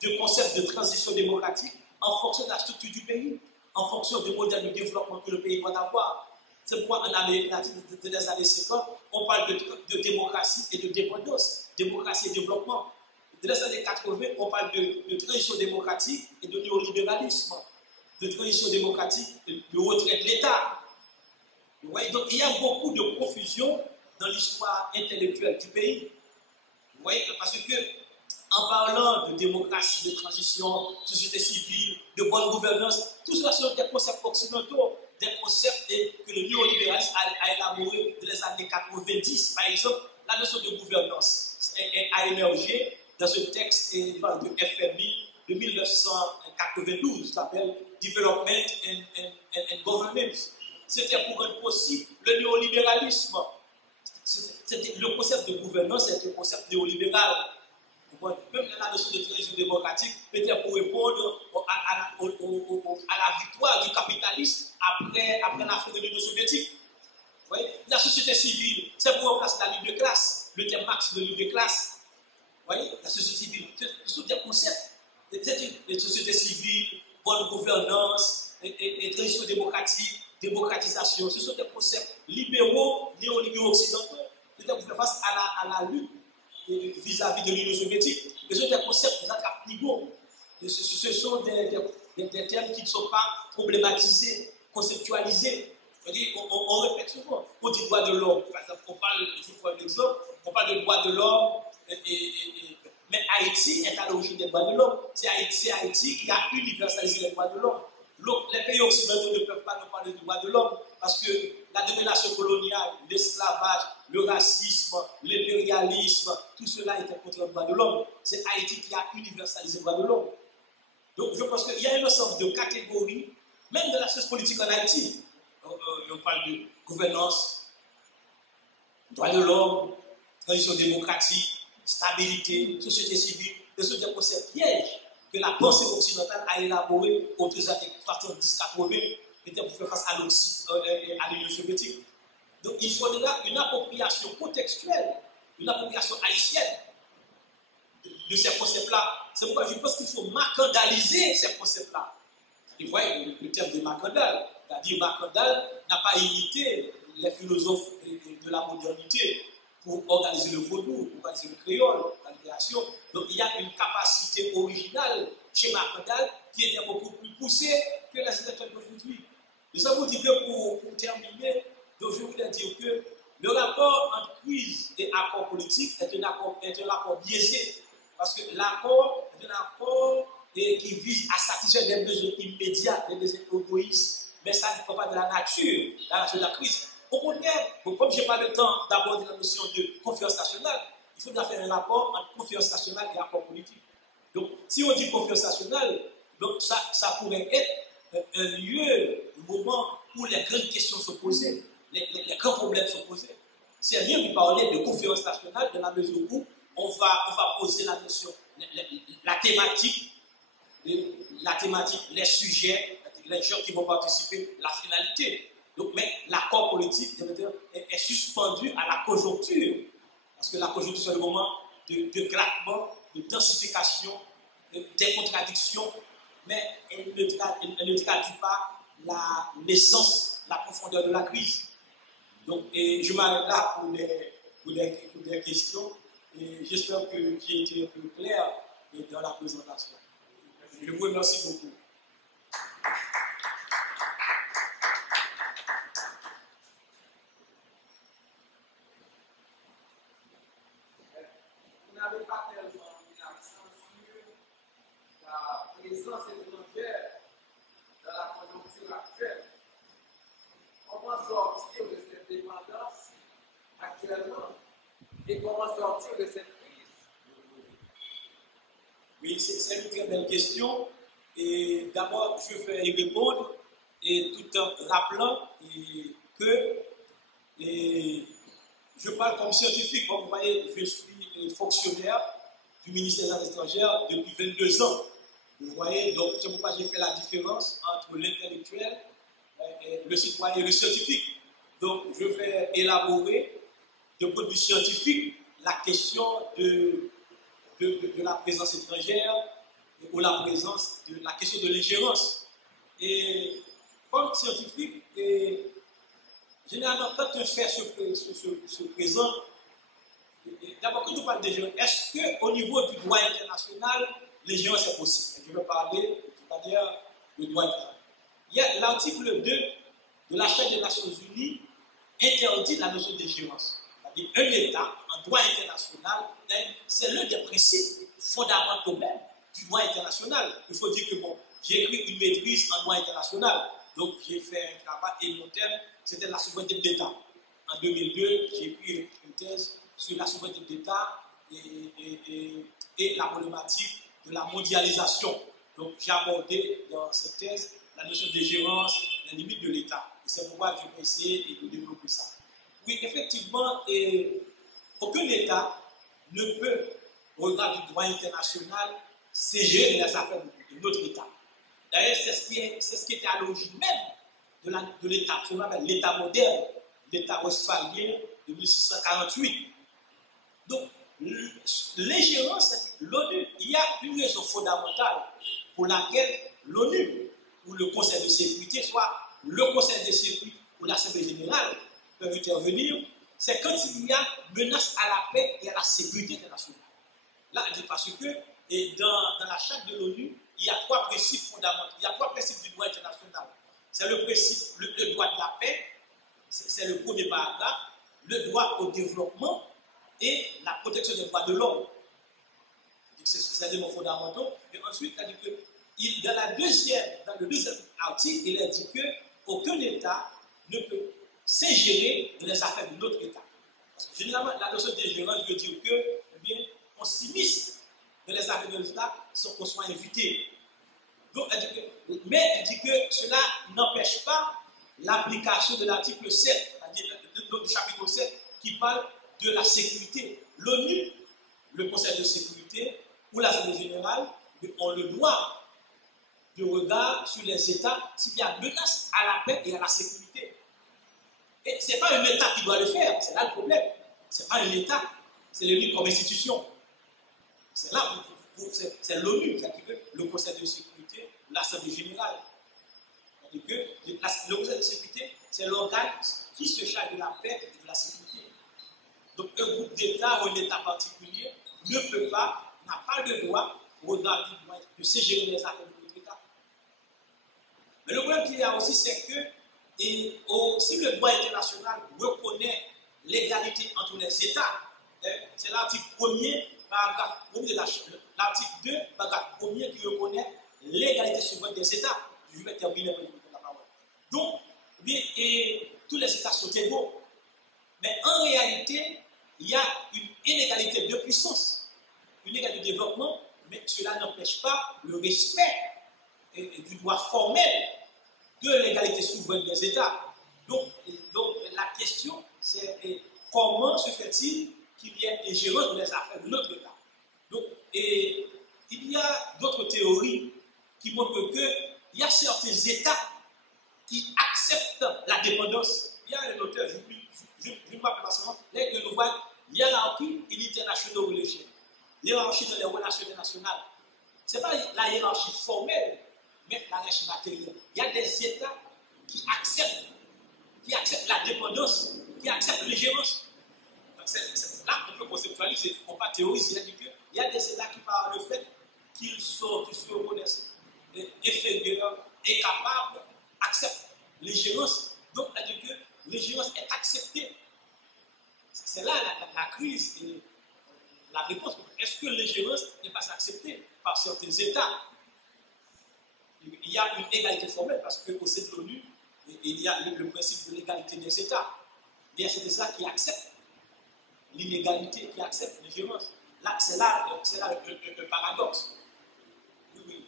du concept de transition démocratique en fonction de la structure du pays, en fonction du modèle de développement que le pays doit avoir. C'est pourquoi en Amérique latine, dans les années 50, on parle de démocratie et de dépendance, démocratie et développement. Dans les années 80, on parle de transition démocratique et de néolibéralisme, de transition démocratique et de retrait de l'État. Donc il y a beaucoup de confusion dans l'histoire intellectuelle du pays. Vous voyez, parce que en parlant de démocratie, de transition, société civile, de bonne gouvernance, tout cela sont des concepts occidentaux, des concepts que le néolibéralisme a élaboré dans les années 90. Par exemple, la notion de gouvernance a émergé dans ce texte de FMI de 1992, qui s'appelle Development and Governance. C'était pour rendre possible le néolibéralisme. Le concept de gouvernance est un concept néolibéral. Même la notion de transition démocratique peut-être pour répondre à la victoire du capitalisme après la fin de l'Union soviétique. Vous voyez? La société civile, c'est pour remplacer la lutte de classe, le thème max de lutte de classe. Vous voyez? La société civile, ce sont des concepts. Les sociétés civiles, bonne gouvernance, et transition démocratique, démocratisation, ce sont des concepts libéraux, néolibéraux occidentaux, peut-être pour faire face à la lutte vis-à-vis de l'Union soviétique. Ce sont des concepts à niveau. Ce sont des termes qui ne sont pas problématisés, conceptualisés. On répète souvent, on dit droit de l'homme. Par exemple, je vous prends un exemple, on parle de droit de l'homme, mais Haïti est à l'origine des droits de l'homme. C'est Haïti qui a universalisé les droits de l'homme. Les pays occidentaux ne peuvent pas nous parler du droit de l'homme parce que la domination coloniale, l'esclavage, le racisme, l'impérialisme, tout cela était contre le droit de l'homme. C'est Haïti qui a universalisé le droit de l'homme. Donc je pense qu'il y a un ensemble de catégories, même de la science politique en Haïti. On parle de gouvernance, droit de l'homme, transition démocratique, stabilité, société civile. Ce sont des concepts pièges que la pensée occidentale a élaboré aux années 70-80 pour faire face à l'Union soviétique. Donc il faudra une appropriation contextuelle, une appropriation haïtienne de ces concepts-là. C'est pourquoi je pense qu'il faut marcandaliser ces concepts-là. Vous voyez le terme de marcandal, c'est-à-dire marcandal n'a pas imité les philosophes de la modernité pour organiser le vaudou, pour organiser le créole, la libération. Donc il y a une capacité originale chez Marcandal qui était beaucoup plus poussée que la situation d'aujourd'hui. Et ça vous dit que pour terminer, donc je voulais dire que le rapport entre crise et accord politique est un rapport biaisé. Parce que l'accord est un accord qui vise à satisfaire des besoins immédiats, des besoins égoïstes, mais ça ne dépend pas de la nature de la crise. Au contraire, comme je n'ai pas le temps d'aborder la notion de confiance nationale, il faudra faire un rapport entre confiance nationale et accord politique. Donc, si on dit confiance nationale, donc ça pourrait être un lieu, un moment où les grandes questions sont posées, les grands problèmes sont posés. C'est rien de parler de confiance nationale de la mesure où on va poser la notion, la thématique, les sujets, les gens qui vont participer, la finalité. Donc, mais l'accord politique est suspendu à la conjoncture. Parce que la conjoncture, c'est le moment de grattement, de densification, des contradictions, mais elle ne traduit pas l'essence, la profondeur de la crise. Donc, je m'arrête là pour des questions. Et j'espère que j'ai été un peu clair dans la présentation. Je vous remercie beaucoup. Vous n'avez pas tellement mis l'accent sur la présence étrangère dans la conjoncture actuelle. Comment sortir de cette dépendance actuellement et comment sortir de cette crise? Oui, c'est une très belle question. Et d'abord, je vais y répondre et tout en rappelant que je parle comme scientifique. Comme vous voyez, je suis fonctionnaire du ministère des Affaires étrangères depuis 22 ans. Vous voyez, donc c'est pourquoi j'ai fait la différence entre l'intellectuel, le citoyen et le scientifique. Donc je vais élaborer de point de vue scientifique la question de la présence étrangère ou la question de l'ingérence. Et comme scientifique, généralement, quand un fait se présente, d'abord, quand on parle d'ingérence, est-ce qu'au niveau du droit international, l'ingérence est possible? Je vais parler de manière du droit international. Il y a l'article 2 de la Charte des Nations Unies interdit la notion d'ingérence. C'est-à-dire un État, en droit international, c'est l'un des principes fondamentaux même du droit international. Il faut dire que bon, j'ai écrit une maîtrise en droit international, donc j'ai fait un travail et mon thème, c'était la souveraineté de l'État. En 2002, j'ai écrit une thèse sur la souveraineté de l'État et la problématique de la mondialisation. Donc j'ai abordé dans cette thèse la notion de gérance, les limites de l'État. Et c'est pourquoi je vais essayer de développer ça. Oui, effectivement, aucun État ne peut au regard du droit international, c'est gérer les affaires de notre État. D'ailleurs, c'est ce qui était à l'origine même de l'État, ce qu'on appelle l'État moderne, l'État westphalien de 1648. Donc, l'ingérence, l'ONU, il y a une raison fondamentale pour laquelle l'ONU ou le Conseil de sécurité, soit le Conseil de sécurité ou l'Assemblée générale peuvent intervenir, c'est quand il y a menace à la paix et à la sécurité internationale. Là, parce que dans la charte de l'ONU, il y a trois principes fondamentaux, il y a trois principes du droit international. C'est le principe, le droit de la paix, c'est le premier paragraphe, le droit au développement et la protection des droits de l'homme. C'est des mots fondamentaux. Et ensuite, dans le deuxième article, il est dit qu'aucun État ne peut s'ingérer dans les affaires de notre État. Parce que généralement, la notion d'ingérence veut dire que, eh bien, on s'immisce dans les affaires de l'État sans qu'on soit invité. Donc, mais il dit que cela n'empêche pas l'application de l'article 7, c'est-à-dire du chapitre 7, qui parle de la sécurité. L'ONU, le Conseil de sécurité ou l'Assemblée générale ont le droit de regard sur les États s'il y a menace à la paix et à la sécurité. Et ce n'est pas un État qui doit le faire, c'est là le problème. Ce n'est pas un État, c'est l'ONU comme institution. C'est là, c'est l'ONU, c'est-à-dire le Conseil de sécurité, l'Assemblée générale. C'est-à-dire que le Conseil de sécurité, c'est l'organe qui se charge de la paix et de la sécurité. Donc un groupe d'États ou un État particulier ne peut pas, n'a pas le droit, au regard du droit, de se gérer les affaires de notre État. Mais le problème qu'il y a aussi, c'est que si le droit international reconnaît l'égalité entre les États, c'est l'article 1er, paragraphe 1er de l'article 2, paragraphe 1er qui reconnaît l'égalité souveraine des États. Je vais terminer avec la parole. Donc, tous les États sont égaux. Mais en réalité, il y a une inégalité de puissance, une inégalité de développement, mais cela n'empêche pas le respect du droit formel de l'égalité souveraine des États. Donc la question, c'est comment se fait-il qu'il y ait des gérants dans les affaires de notre État. Donc, il y a d'autres théories qui montrent qu'il y a certains États qui acceptent la dépendance. Il y a un auteur, je ne m'appelle pas seulement, là, nous voyons hiérarchie et l'internation religieux. Hiérarchie dans les relations internationales. Ce n'est pas la hiérarchie formelle, mais la hiérarchie matérielle. Il y a des États qui acceptent la dépendance, qui acceptent l'ingérence. Là, on peut conceptualiser, on ne peut pas théoriser. Il y a des États qui, par le fait qu'ils se reconnaissent inférieurs, incapables, acceptent l'ingérence. Donc, c'est-à-dire que l'ingérence est acceptée. C'est là la crise et la réponse. Est-ce que l'ingérence n'est pas acceptée par certains États? Il y a une égalité formelle parce qu'au sein de l'ONU, il y a le principe de l'égalité des États. Il y a ces États qui acceptent l'inégalité, qui acceptent l'ingérence. Là, c'est là le paradoxe. Oui.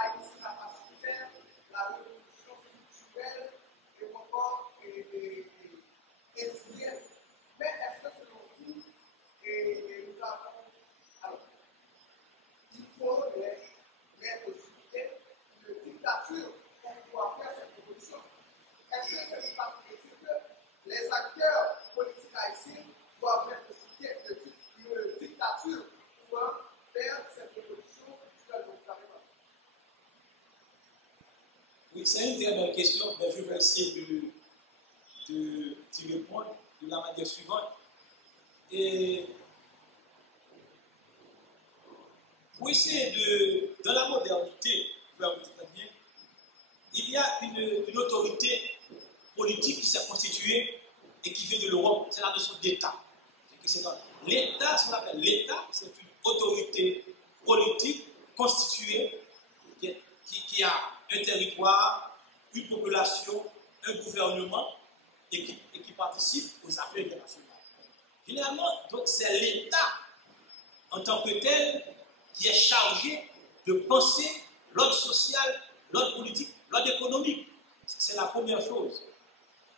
Haïti n'a pas su faire la révolution culturelle et encore exilienne. Mais est-ce que selon vous, nous avons. Alors, il faut les possibilités de dictature pour pouvoir faire cette révolution. Est-ce que c'est pas possible que les acteurs politiques haïtiens doivent être possibilités de dictature pour faire cette révolution culturelle dont vous avez parlé? Oui, c'est une très bonne question, mais je vais essayer d'y répondre de la manière suivante. Et pour essayer dans la modernité, il y a une autorité politique qui s'est constituée et qui vient de l'Europe, c'est la notion d'État. L'État, ce qu'on appelle l'État, c'est une autorité politique constituée qui a un territoire, une population, un gouvernement et qui participe aux affaires internationales. Généralement, donc, c'est l'État en tant que tel qui est chargé de penser l'ordre social, l'ordre politique, l'ordre économique. C'est la première chose.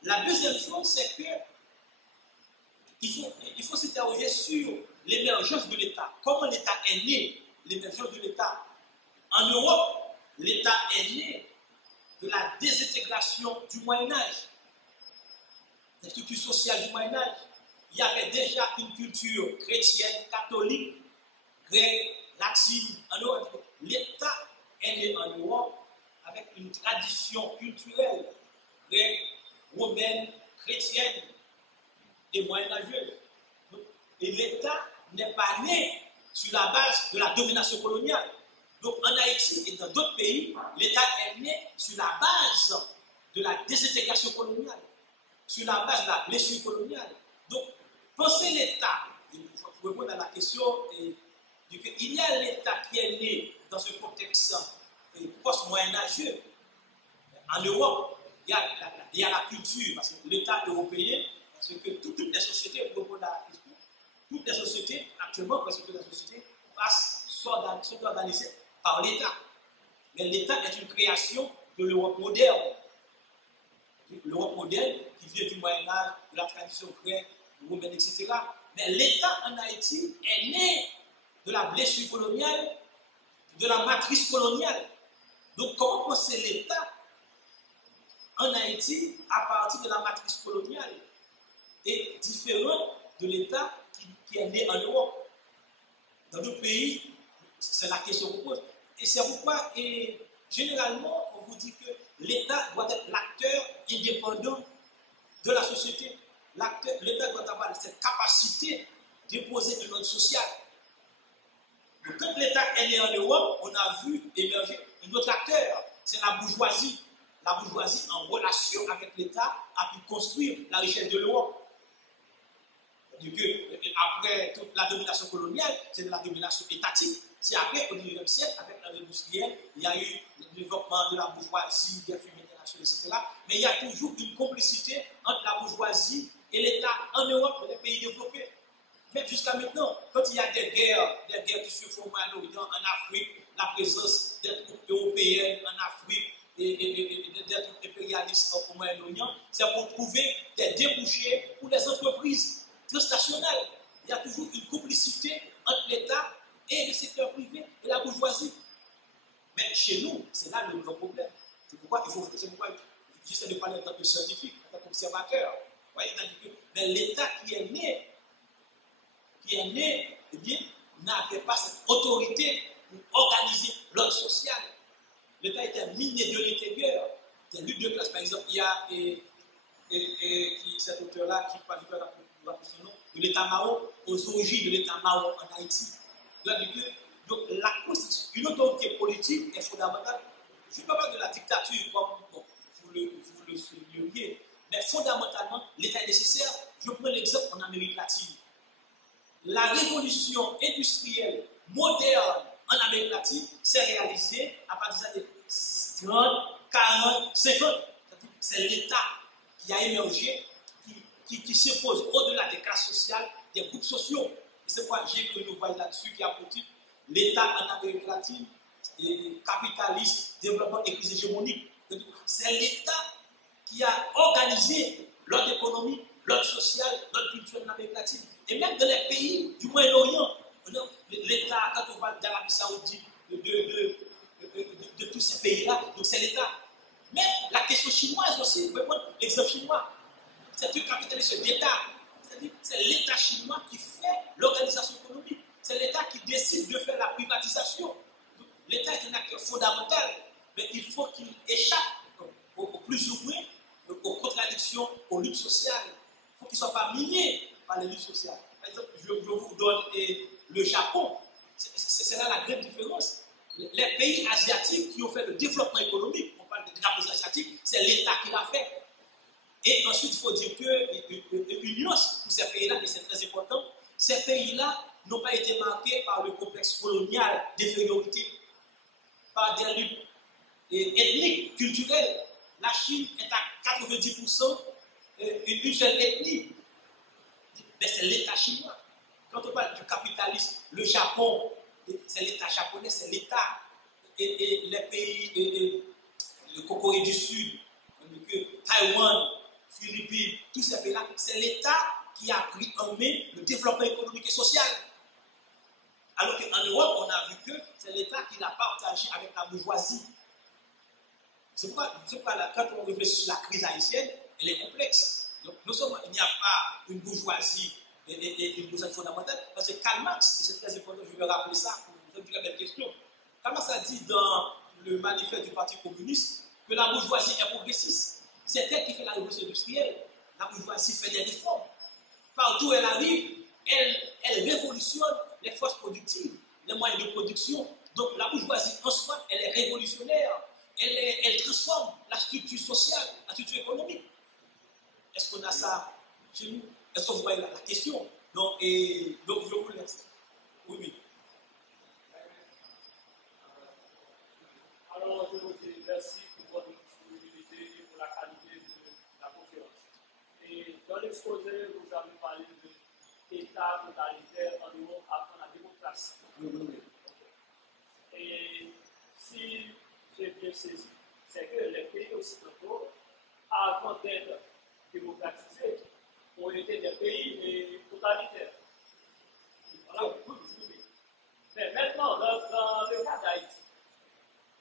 La deuxième chose, c'est que il faut s'interroger sur l'émergence de l'État. Comment l'État est né, l'émergence de l'État. En Europe, l'État est né de la désintégration du Moyen-Âge, des structures sociales du Moyen-Âge. Il y avait déjà une culture chrétienne, catholique, grecque, latine en Europe. L'État est né en Europe avec une tradition culturelle grecque, romaine, chrétienne et moyenâgeuse. Et l'État n'est pas né sur la base de la domination coloniale. Donc en Haïti et dans d'autres pays, l'État est né sur la base de la désintégration coloniale, sur la base de la blessure coloniale. Donc, pensez l'État, pour répondre à la question, il y a l'État qui est né dans ce contexte post-moyenâgeux. En Europe, il y a la culture, parce que l'État européen, parce que toutes les sociétés, pour répondre à la question, toutes les sociétés, actuellement, parce que les sociétés sont organisées par l'État. Mais l'État est une création de l'Europe moderne. L'Europe moderne qui vient du Moyen-Âge, de la tradition grecque, romaine, etc. Mais l'État en Haïti est né de la blessure coloniale, de la matrice coloniale. Donc, comment penser l'État en Haïti à partir de la matrice coloniale est différent de l'État qui est né en Europe. Dans d'autres pays, c'est la question qu'on pose. Et c'est pourquoi, généralement, on vous dit que l'État doit être l'acteur indépendant de la société. L'État doit avoir cette capacité d'imposer une ordre sociale. Donc, quand l'État est né en Europe, on a vu émerger un autre acteur, c'est la bourgeoisie. La bourgeoisie, en relation avec l'État, a pu construire la richesse de l'Europe. Après toute la domination coloniale, c'est de la domination étatique. C'est après, au XIXe siècle, avec l'industriel, il y a eu le développement de la bourgeoisie, des firmes internationales, etc. Mais il y a toujours une complicité entre la bourgeoisie et l'État en Europe, dans les pays développés. Mais jusqu'à maintenant, quand il y a des guerres qui se font au Moyen-Orient, en Afrique, la présence des troupes européennes en Afrique et des troupes impérialistes au Moyen-Orient, c'est pour trouver des débouchés pour les entreprises transnationales. Il y a toujours une complicité entre l'État et le secteur privé et la bourgeoisie. Mais chez nous, c'est là le grand problème. C'est pourquoi j'essaie de parler en tant que scientifique, en tant qu'observateur. Mais l'État qui est né, eh bien, n'avait pas cette autorité pour organiser l'ordre social. L'État était miné de l'intérieur. Des luttes de classe, par exemple, il y a cet auteur-là qui parle de son nom, de l'État Mao, aux origines de l'État Mao en Haïti. Donc, la Constitution, une autorité politique est fondamentale. Je ne parle pas de la dictature comme vous le souligneriez, mais fondamentalement, l'État est nécessaire. Je prends l'exemple en Amérique latine. La révolution industrielle moderne en Amérique latine s'est réalisée à partir des années 30, 40, 50. C'est l'État qui a émergé, qui s'impose au-delà des classes sociales, des groupes sociaux. Et c'est pourquoi j'ai écrit une ouvrage là-dessus qui a pour titre l'État en Amérique latine, capitaliste, développement et crise hégémonique. C'est l'État qui a organisé l'ordre économique, l'ordre social, l'ordre culturel en Amérique latine. Et même dans les pays du Moyen-Orient, l'État, quand on parle d'Arabie Saoudite, de tous ces pays-là, donc c'est l'État. Mais la question chinoise aussi, vous pouvez prendre l'exemple chinois. C'est un capitalisme d'État. C'est-à-dire c'est l'État chinois qui fait l'organisation économique. C'est l'État qui décide de faire la privatisation. L'État est un acteur fondamental, mais il faut qu'il échappe au plus ou moins aux contradictions, aux luttes sociales. Il faut qu'il ne soit pas miné par les luttes sociales. Par exemple, je vous donne le Japon. C'est là la grande différence. Les pays asiatiques qui ont fait le développement économique, on parle des drapeaux asiatiques, c'est l'État qui l'a fait. Et ensuite, il faut dire qu'une nuance pour ces pays-là, mais c'est très important, ces pays-là n'ont pas été marqués par le complexe colonial d'infériorité, par des luttes ethniques, culturelles. La Chine est à 90% une seule ethnie. Mais c'est l'État chinois. Quand on parle du capitalisme, le Japon, c'est l'État japonais, c'est l'État. Et les pays, le Corée du Sud, Taïwan, Philippines, tous ces pays-là, c'est l'État qui a pris en main le développement économique et social. Alors qu'en Europe, on a vu que c'est l'État qui l'a partagé avec la bourgeoisie. C'est pourquoi quand on réfléchit sur la crise haïtienne, elle est complexe. Donc, non seulement il n'y a pas une bourgeoisie et une bourgeoisie fondamentale, parce que Karl Marx, et c'est très important, je vais rappeler ça pour vous dire la belle question. Karl Marx a dit dans le manifeste du Parti communiste que la bourgeoisie est progressiste. C'est elle qui fait la révolution industrielle. La bourgeoisie fait des réformes. Partout où elle arrive, elle révolutionne les forces productives, les moyens de production. Donc la bourgeoisie en soi, elle est révolutionnaire. Elle transforme la structure sociale, la structure économique. Est-ce qu'on a ça chez nous? Est-ce que vous voyez la question? Donc je vous laisse. Oui, oui. Alors, je vous dis merci pour votre disponibilité et pour la qualité de la conférence. Et dans l'exposé, vous avez parlé de l'État totalitaire en Europe avant la démocratie. Et si j'ai bien saisi, c'est que les pays occidentaux, avant d'être démocratisés, ont été des pays totalitaires. Voilà, mais maintenant, dans le cas d'Haïti,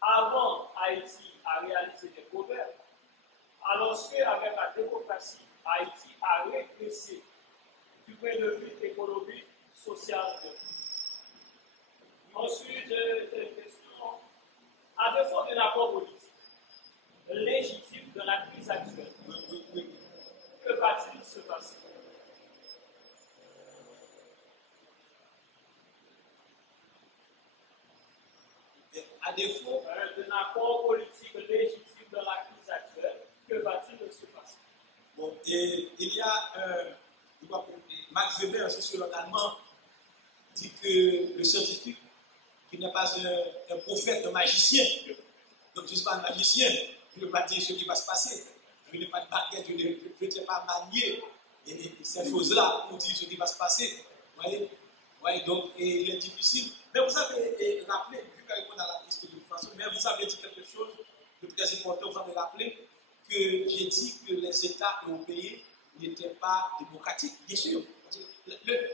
avant Haïti a réalisé des progrès, alors qu'avec la démocratie, Haïti a régressé du point de vue économique, social. Ensuite, j'ai une question. À défaut d'un accord politique légitime de la crise actuelle, que va-t-il se passer? À défaut d'un accord politique légitime dans la crise actuelle, que va-t-il se passer? Bon, et il y a Max Weber, un sociologue allemand, dit que le scientifique, qui n'est pas un prophète, un magicien, donc je ne suis pas un magicien, je ne peux pas dire ce qui va se passer. Je n'ai pas de baguette, je ne sais pas manier ces choses-là pour dire ce qui va se passer. Vous voyez, donc il est difficile. Mais vous avez rappelé, vu qu'on répond à la question de toute façon, mais vous avez dit quelque chose de très important, vous avez rappelé que j'ai dit que les États européens n'étaient pas démocratiques, bien sûr.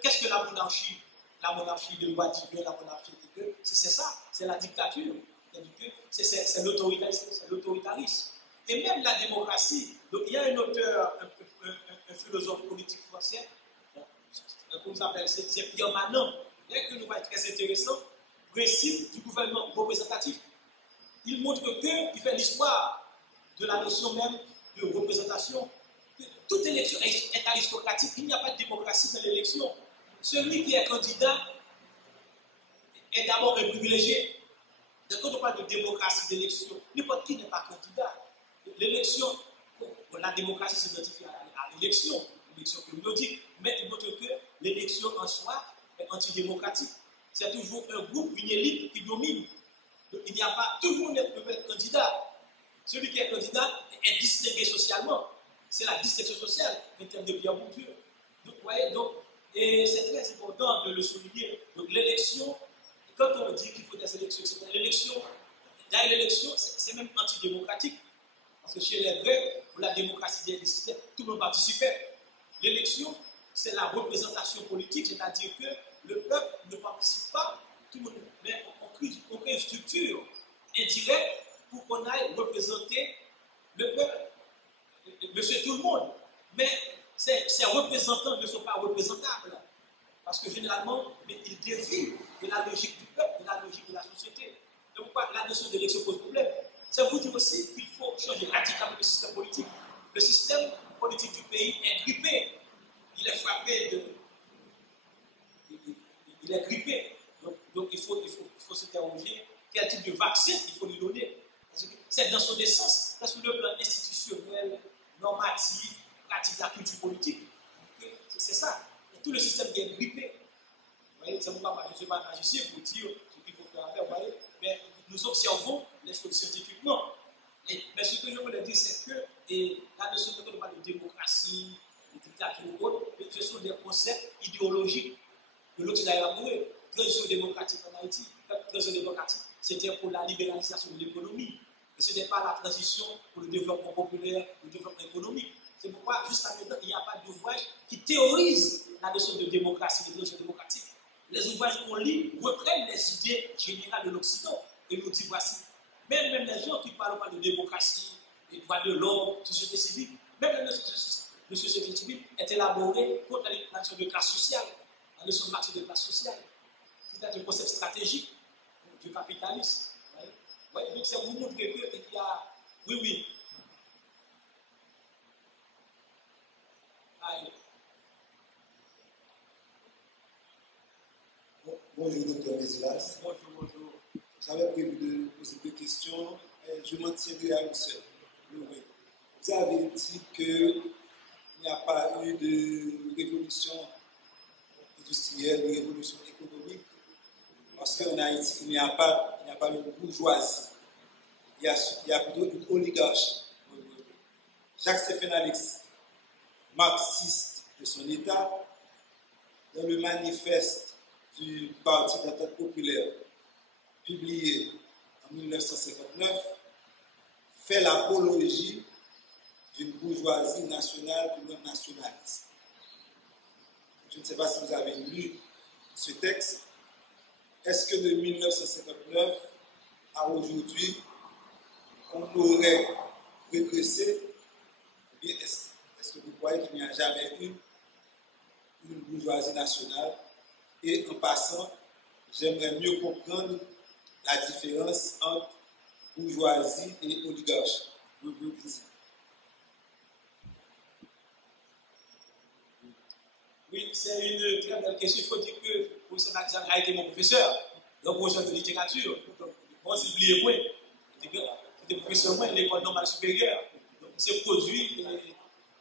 Qu'est-ce que la monarchie? La monarchie de loi divine, la monarchie de Dieu, c'est ça, c'est la dictature. C'est l'autoritarisme. Et même la démocratie, donc il y a un auteur, un philosophe politique français, comment ça s'appelle, c'est Pierre Manant, que nous va être très intéressant, principe du gouvernement représentatif. Il montre qu'il fait l'histoire de la notion même de représentation. Toute élection est aristocratique, il n'y a pas de démocratie dans l'élection. Celui qui est candidat est d'abord un privilégié. Donc, quand on parle de démocratie d'élection, n'importe qui n'est pas candidat. L'élection, la démocratie s'identifie à l'élection périodique, mais il montre que l'élection en soi est antidémocratique. C'est toujours un groupe, une élite qui domine. Donc, il n'y a pas, tout le monde peut être candidat. Celui qui est candidat est distingué socialement. C'est la distinction sociale en termes de Pierre Bourdieu. Donc, vous voyez, et c'est très important de le souligner. Donc, l'élection, quand on dit qu'il faut des élections, c'est dans l'élection, c'est même antidémocratique. Parce que chez les Grecs, où la démocratie existait, tout le monde participait. L'élection, c'est la représentation politique, c'est-à-dire que le peuple ne participe pas, tout le monde, mais on crée une structure indirecte pour qu'on aille représenter le peuple, monsieur tout le monde. Mais ces représentants ne sont pas représentables. Parce que généralement, ils défient de la logique du peuple, de la logique de la société. Donc, pourquoi la notion d'élection pose problème? Ça vous dit aussi qu'il faut changer radicalement le système politique. Le système politique du pays est grippé. Il est frappé il est grippé. Donc il faut s'interroger quel type de vaccin il faut lui donner. C'est dans son essence, c'est sur le plan institutionnel, normatif, pratique de la culture politique. C'est ça. Et tout le système qui est grippé. Vous voyez, je ne suis pas magicien pour dire ce qu'il faut faire. Vous voyez, mais nous observons les choses scientifiquement. Mais ce que je voulais dire, c'est que la notion de démocratie, de dictature ou autre, ce sont des concepts idéologiques que l'Occident a élaborés. Transition démocratique en Haïti, transition démocratique, c'était pour la libéralisation de l'économie. Ce n'était pas la transition pour le développement populaire, le développement économique. C'est pourquoi, jusqu'à maintenant, il n'y a pas d'ouvrage qui théorise la notion de démocratie, de notion démocratique. Les ouvrages qu'on lit reprennent les idées générales de l'Occident et nous disent voici. Même les gens qui ne parlent pas de démocratie, des droits de l'homme, société civile, même la notion de société civile est élaborée contre la notion de classe sociale, la notion de marché de classe sociale. C'est un concept stratégique du capitalisme. Oui, donc ça vous montre qu'il y a. Oui. Allez. Bonjour, docteur Mézilas. Bonjour. J'avais prévu de poser deux questions. Je m'en tirerai à une seule. Vous avez dit qu'il n'y a pas eu de révolution industrielle, de révolution économique, parce qu'en Haïti, il n'y a pas une bourgeoisie. Il y a plutôt une oligarchie. Jacques-Stéphane Alexis, marxiste de son État, dans le manifeste du Parti d'entente populaire, publié en 1959, fait l'apologie d'une bourgeoisie nationale, du monde nationaliste. Je ne sais pas si vous avez lu ce texte. Est-ce que de 1959 à aujourd'hui, on aurait régressé? Ou bien est-ce que vous croyez qu'il n'y a jamais eu une bourgeoisie nationale? Et en passant, j'aimerais mieux comprendre la différence entre bourgeoisie et oligarchie. Oui, c'est une très belle question. Il faut dire que le professeur Maxime a été mon professeur, donc professeur de littérature. Donc, moi, c'est oublié moi. C'était professeur moi à l'école normale supérieure. Donc, c'est produit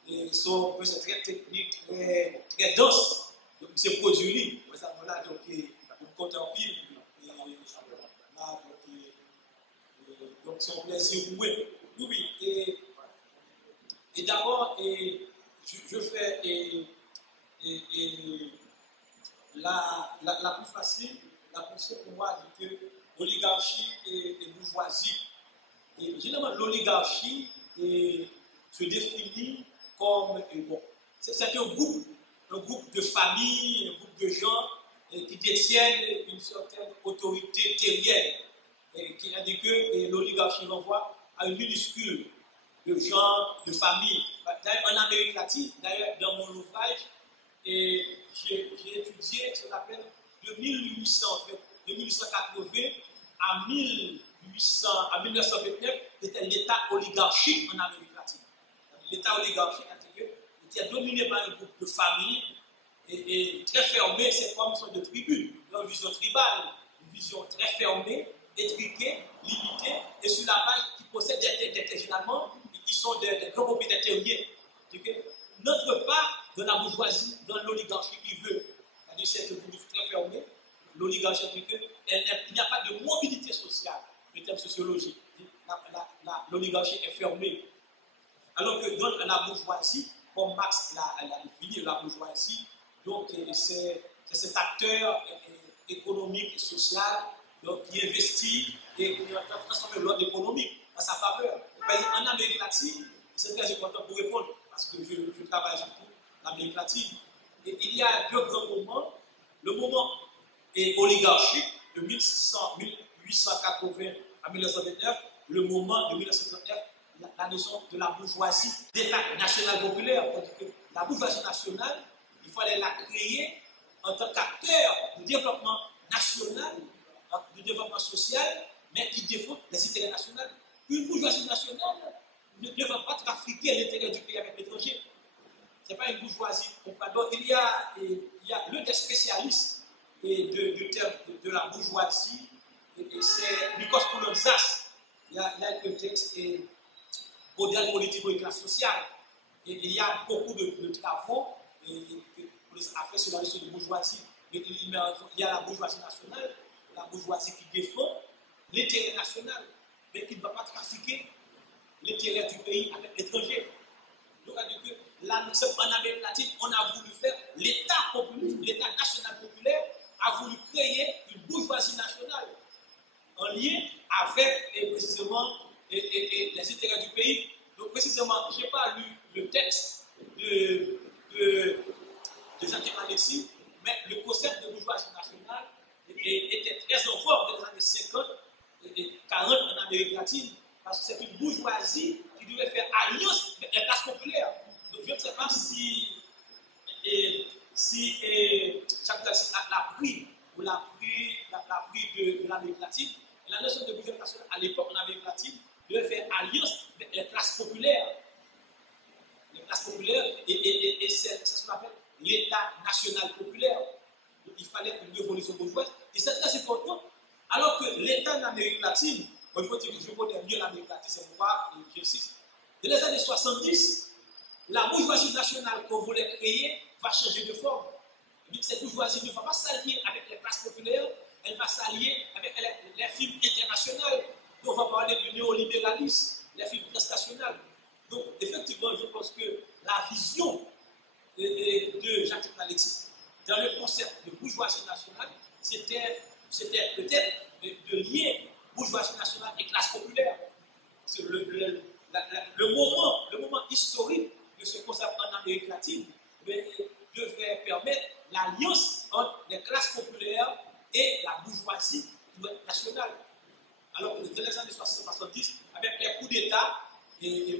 et son professeur très technique, très dense. Donc, c'est produit. Donc, il compte en pile. Donc, c'est un plaisir pour moi. Oui. Et d'abord, je fais. La plus facile, la plus simple pour moi, c'est que l'oligarchie et bourgeoisie. Et généralement, l'oligarchie se définit comme c'est un groupe de familles, un groupe de gens qui détiennent une certaine autorité terrienne, qui indique que l'oligarchie renvoie à une minuscule de gens, de familles. En Amérique latine, d'ailleurs, dans mon ouvrage, et j'ai étudié ce qu'on appelle de 1880 à 1929, c'était l'État oligarchique en Amérique latine. L'État oligarchique était dominé par un groupe de familles et très fermé, c'est comme une sorte de tribu, une vision tribale, une vision très fermée, étriquée, limitée, et sur la base qui possède des terres. Généralement, ils sont des grands propriétaires terriens. Notre part de la bourgeoisie, dans l'oligarchie qui veut, c'est-à-dire c'est un groupe très fermé, l'oligarchie dit qu'il n'y a pas de mobilité sociale, le terme sociologique. L'oligarchie est fermée. Alors que dans la bourgeoisie, comme Marx l'a défini, la bourgeoisie, donc c'est cet acteur économique et social donc, qui investit et qui transforme l'ordre économique en sa faveur. En Amérique latine, c'est très important pour répondre, parce que je travaille surtout l'Amérique latine. Et il y a deux grands moments. Le moment oligarchique de 1880 à 1929, le moment de 1939, la notion de la bourgeoisie d'État national populaire. La bourgeoisie nationale, il fallait la créer en tant qu'acteur du développement national, du développement social, mais qui défend les intérêts nationaux. Une bourgeoisie nationale ne va pas trafiquer l'intérêt du pays avec l'étranger. Ce n'est pas une bourgeoisie. Donc, il y a l'un des spécialistes du terme de la bourgeoisie, et c'est Nikos Poulantzas. Il y a un texte, modèle politique et classe sociale. Et il y a beaucoup de travaux qu'on a fait sur la notion de bourgeoisie. Mais il y a la bourgeoisie nationale, la bourgeoisie qui défend l'intérêt national, mais qui ne va pas trafiquer l'intérêt du pays avec l'étranger. Donc, en Amérique latine, on a voulu faire l'État populaire, l'État national populaire a voulu créer une bourgeoisie nationale en lien avec précisément les intérêts du pays. Donc, précisément, je n'ai pas lu le texte de Jacques Alexis, mais le concept de bourgeoisie nationale était très en vogue dans les années 50 et 40 en Amérique latine, parce que c'est une bourgeoisie qui devait faire alliance avec les classes populaires. Donc je ne sais pas si Jacques Alexis l'a pris de l'Amérique latine. Et la notion de bourgeoisie nationale à l'époque en Amérique latine devait faire alliance avec les classes populaires. Les classes populaires, et c'est ce qu'on appelle l'État national populaire. Donc, il fallait une révolution bourgeoise. Et c'est très important. Alors que l'État en Amérique latine, il faut dire que je connais mieux l'Amérique latine, c'est pourquoi j'insiste. Dans les années 70, la bourgeoisie nationale qu'on voulait créer va changer de forme. Cette bourgeoisie ne va pas s'allier avec les classes populaires, elle va s'allier avec les firmes internationales. Donc, on va parler du néolibéralisme, les firmes transnationales. Donc, effectivement, je pense que la vision de Jacques Alexis dans le concept de bourgeoisie nationale, c'était peut-être de lier bourgeoisie nationale et classe populaire. Parce que le moment historique de ce concept en Amérique latine devait permettre l'alliance entre les classes populaires et la bourgeoisie nationale. Alors que dans les années 70, avec les coups d'État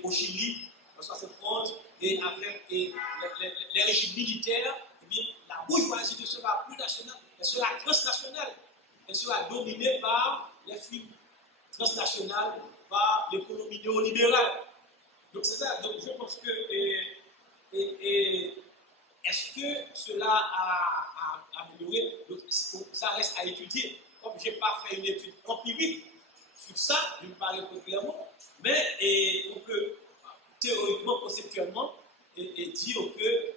au Chili, en 1971, et avec les régimes militaires, eh bien, la bourgeoisie ne sera plus nationale, elle sera transnationale. Elle sera dominée par les firmes transnationales, par l'économie néolibérale. Donc c'est ça. Donc je pense que est-ce que cela a amélioré? Donc, ça reste à étudier. Comme je n'ai pas fait une étude empirique sur ça, je ne parle pas clairement, mais on peut théoriquement, conceptuellement, dire que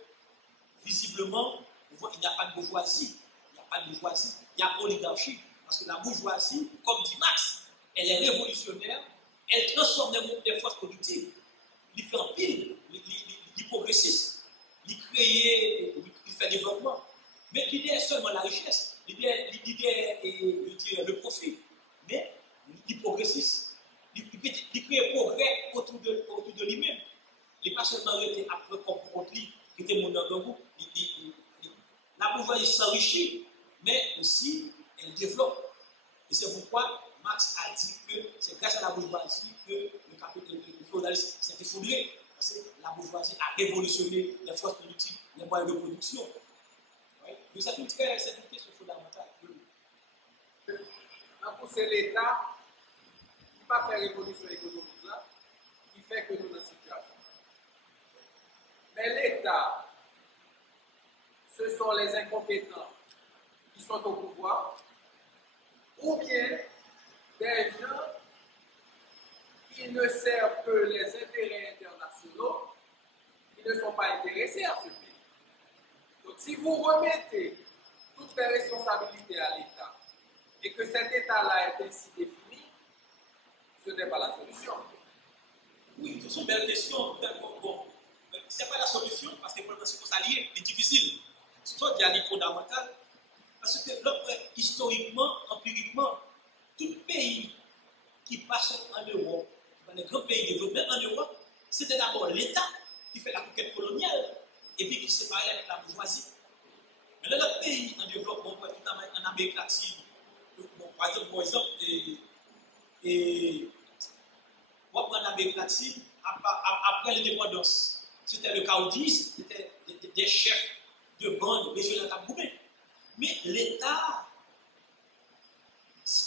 visiblement, il n'y a pas de bourgeoisie. Il n'y a pas de bourgeoisie, il y a oligarchie. Parce que la bourgeoisie, comme dit Marx, elle est révolutionnaire, elle transforme les forces productives, il fait en pile, il progressiste, il crée, il fait développement. Mais l'idée est seulement la richesse, l'idée est le profit. Mais il progressiste, il crée progrès autour de lui-même. Il n'est pas seulement arrêté après comme contre lui, qui était mon groupe. La bourgeoisie s'enrichit, mais aussi elle développe. Et c'est pourquoi Marx a dit que c'est grâce à la bourgeoisie que le féodalisme s'est effondré. Parce que la bourgeoisie a révolutionné les forces productives, les moyens de production. Oui. Donc c'est une question fondamentale. Donc c'est l'État qui n'a pas fait révolution économique là, qui fait que nous sommes dans cette situation. Mais l'État, ce sont les incompétents qui sont au pouvoir, ou bien des gens qui ne servent que les intérêts internationaux, qui ne sont pas intéressés à ce pays. Donc si vous remettez toutes les responsabilités à l'État et que cet État-là est ainsi défini, ce n'est pas la solution. Oui, ce sont des belles questions. Bon, ce n'est pas la solution parce que pour s'allier est difficile. C'est ça qui est fondamental. Parce que historiquement, empiriquement, tout pays qui passe en Europe, dans les grands pays développés en Europe, c'était d'abord l'État qui fait la conquête coloniale et puis qui se séparait avec la bourgeoisie. Mais dans les pays en développement, en Amérique latine, par exemple, en Amérique latine, après l'indépendance, c'était le caudillisme, c'était des chefs de bandes régionales camerounais. Mais l'État,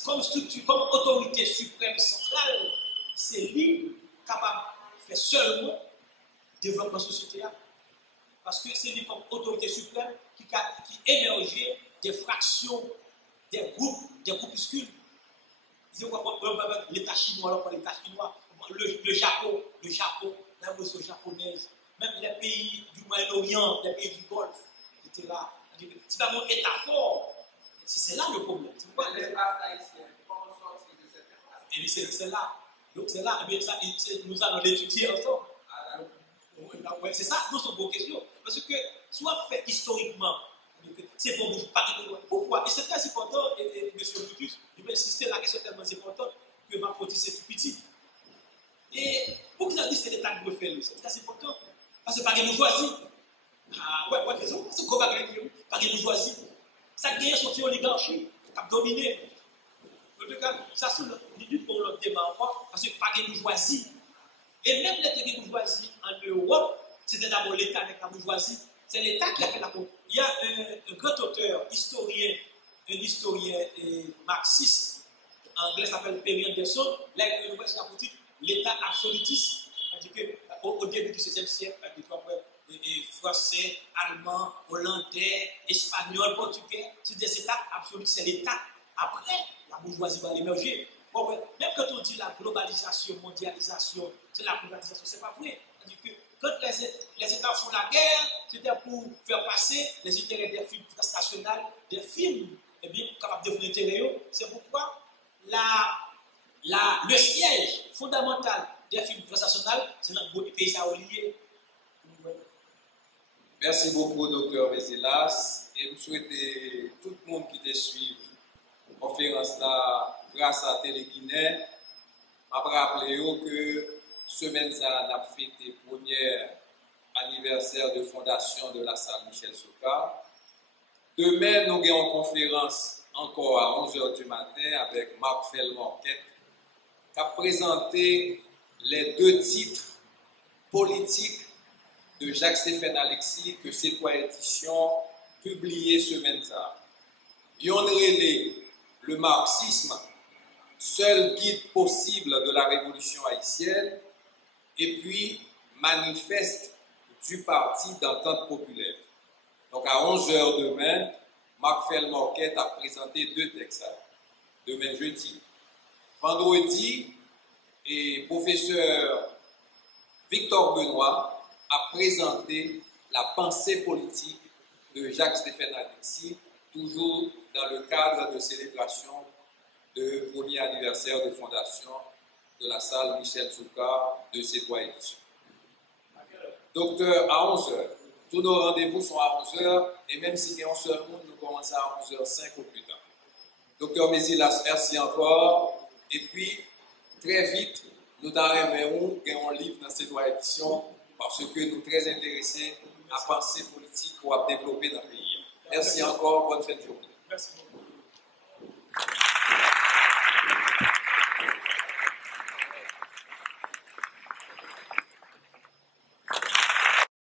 comme structure, comme autorité suprême centrale, c'est lui capable de faire seulement développement sociétal. Parce que c'est lui comme autorité suprême qui émergeait des fractions, des groupuscules. L'État chinois, alors l'État chinois, le Japon, la révolution japonaise, même les pays du Moyen-Orient, les pays du Golfe, etc. C'est pas mon État fort. C'est là le problème. C'est pourquoi les races haïtiennes, comment sortir de cette impasse? Et c'est là. Donc c'est là, et ça, nous allons l'étudier ensemble. Ouais, c'est ça, nous sommes vos questions. Parce que, soit fait historiquement, c'est pour vous parler de pourquoi. Et c'est très important, et M. Brutus, je vais insister, la question est tellement importante que ma faute c'est tout petit. Et pour que ça dise que l'État doit faire, c'est très important. Parce que par une bourgeoisie, ah ouais, pas de raison, c'est quoi par une bourgeoisie, ça gagne sur une oligarchie, qui a dominé. En tout cas, ça c'est l'idée pour le débat, parce que par une bourgeoisie, et même les bourgeoisie en Europe, c'était d'abord l'État avec la bourgeoisie, c'est l'État qui a fait la cour. Il y a un grand auteur, historien, un historien marxiste, anglais s'appelle Perry Anderson, là il a dit l'État absolutiste. C'est-à-dire qu'au début du XVIe siècle, les Français, Allemands, Hollandais, Espagnols, Portugais, c'est des États absolus, c'est l'État. Après, la bourgeoisie va émerger. Bon, même quand on dit la globalisation, mondialisation, c'est la privatisation, c'est pas vrai. C'est-à-dire que quand les États font la guerre, c'était pour faire passer les intérêts des films transnationales, des films, eh bien, capables de devenir intérêts. C'est pourquoi le siège fondamental des films transnationaux, c'est notre pays saoulien. Merci beaucoup, Dr. Mézilas. Et je souhaite tout le monde qui te suit la conférence là, grâce à Télé-Guinée, je rappelle que semaine ça a fait le premier anniversaire de fondation de la salle Michel Souka. Demain, nous avons une conférence encore à 11h du matin avec Marc Felmorquette qui a présenté les 2 titres politiques de Jacques-Stéphane Alexis que c'est quoi édition publié semaine ça. Ils ont relé le marxisme, seul guide possible de la révolution haïtienne, et puis manifeste du parti d'entente populaire. Donc à 11h demain, Marc Felmorquette a présenté 2 textes. Demain jeudi. Vendredi, et professeur Victor Benoît a présenté la pensée politique de Jacques-Stéphane Alexis, toujours dans le cadre de célébration du premier anniversaire de fondation de la salle Michel Souka de ces 3 éditions. Docteur, à 11h. Tous nos rendez-vous sont à 11h, et même si nous sommes seul monde, nous commençons à 11h05 au plus tard. Docteur Mézilas, merci encore. Et puis, très vite, nous t'arriverons un livre dans ces 3 éditions parce que nous sommes très intéressés à penser politique ou à développer dans le pays. Merci encore, bonne fin de journée. Merci beaucoup.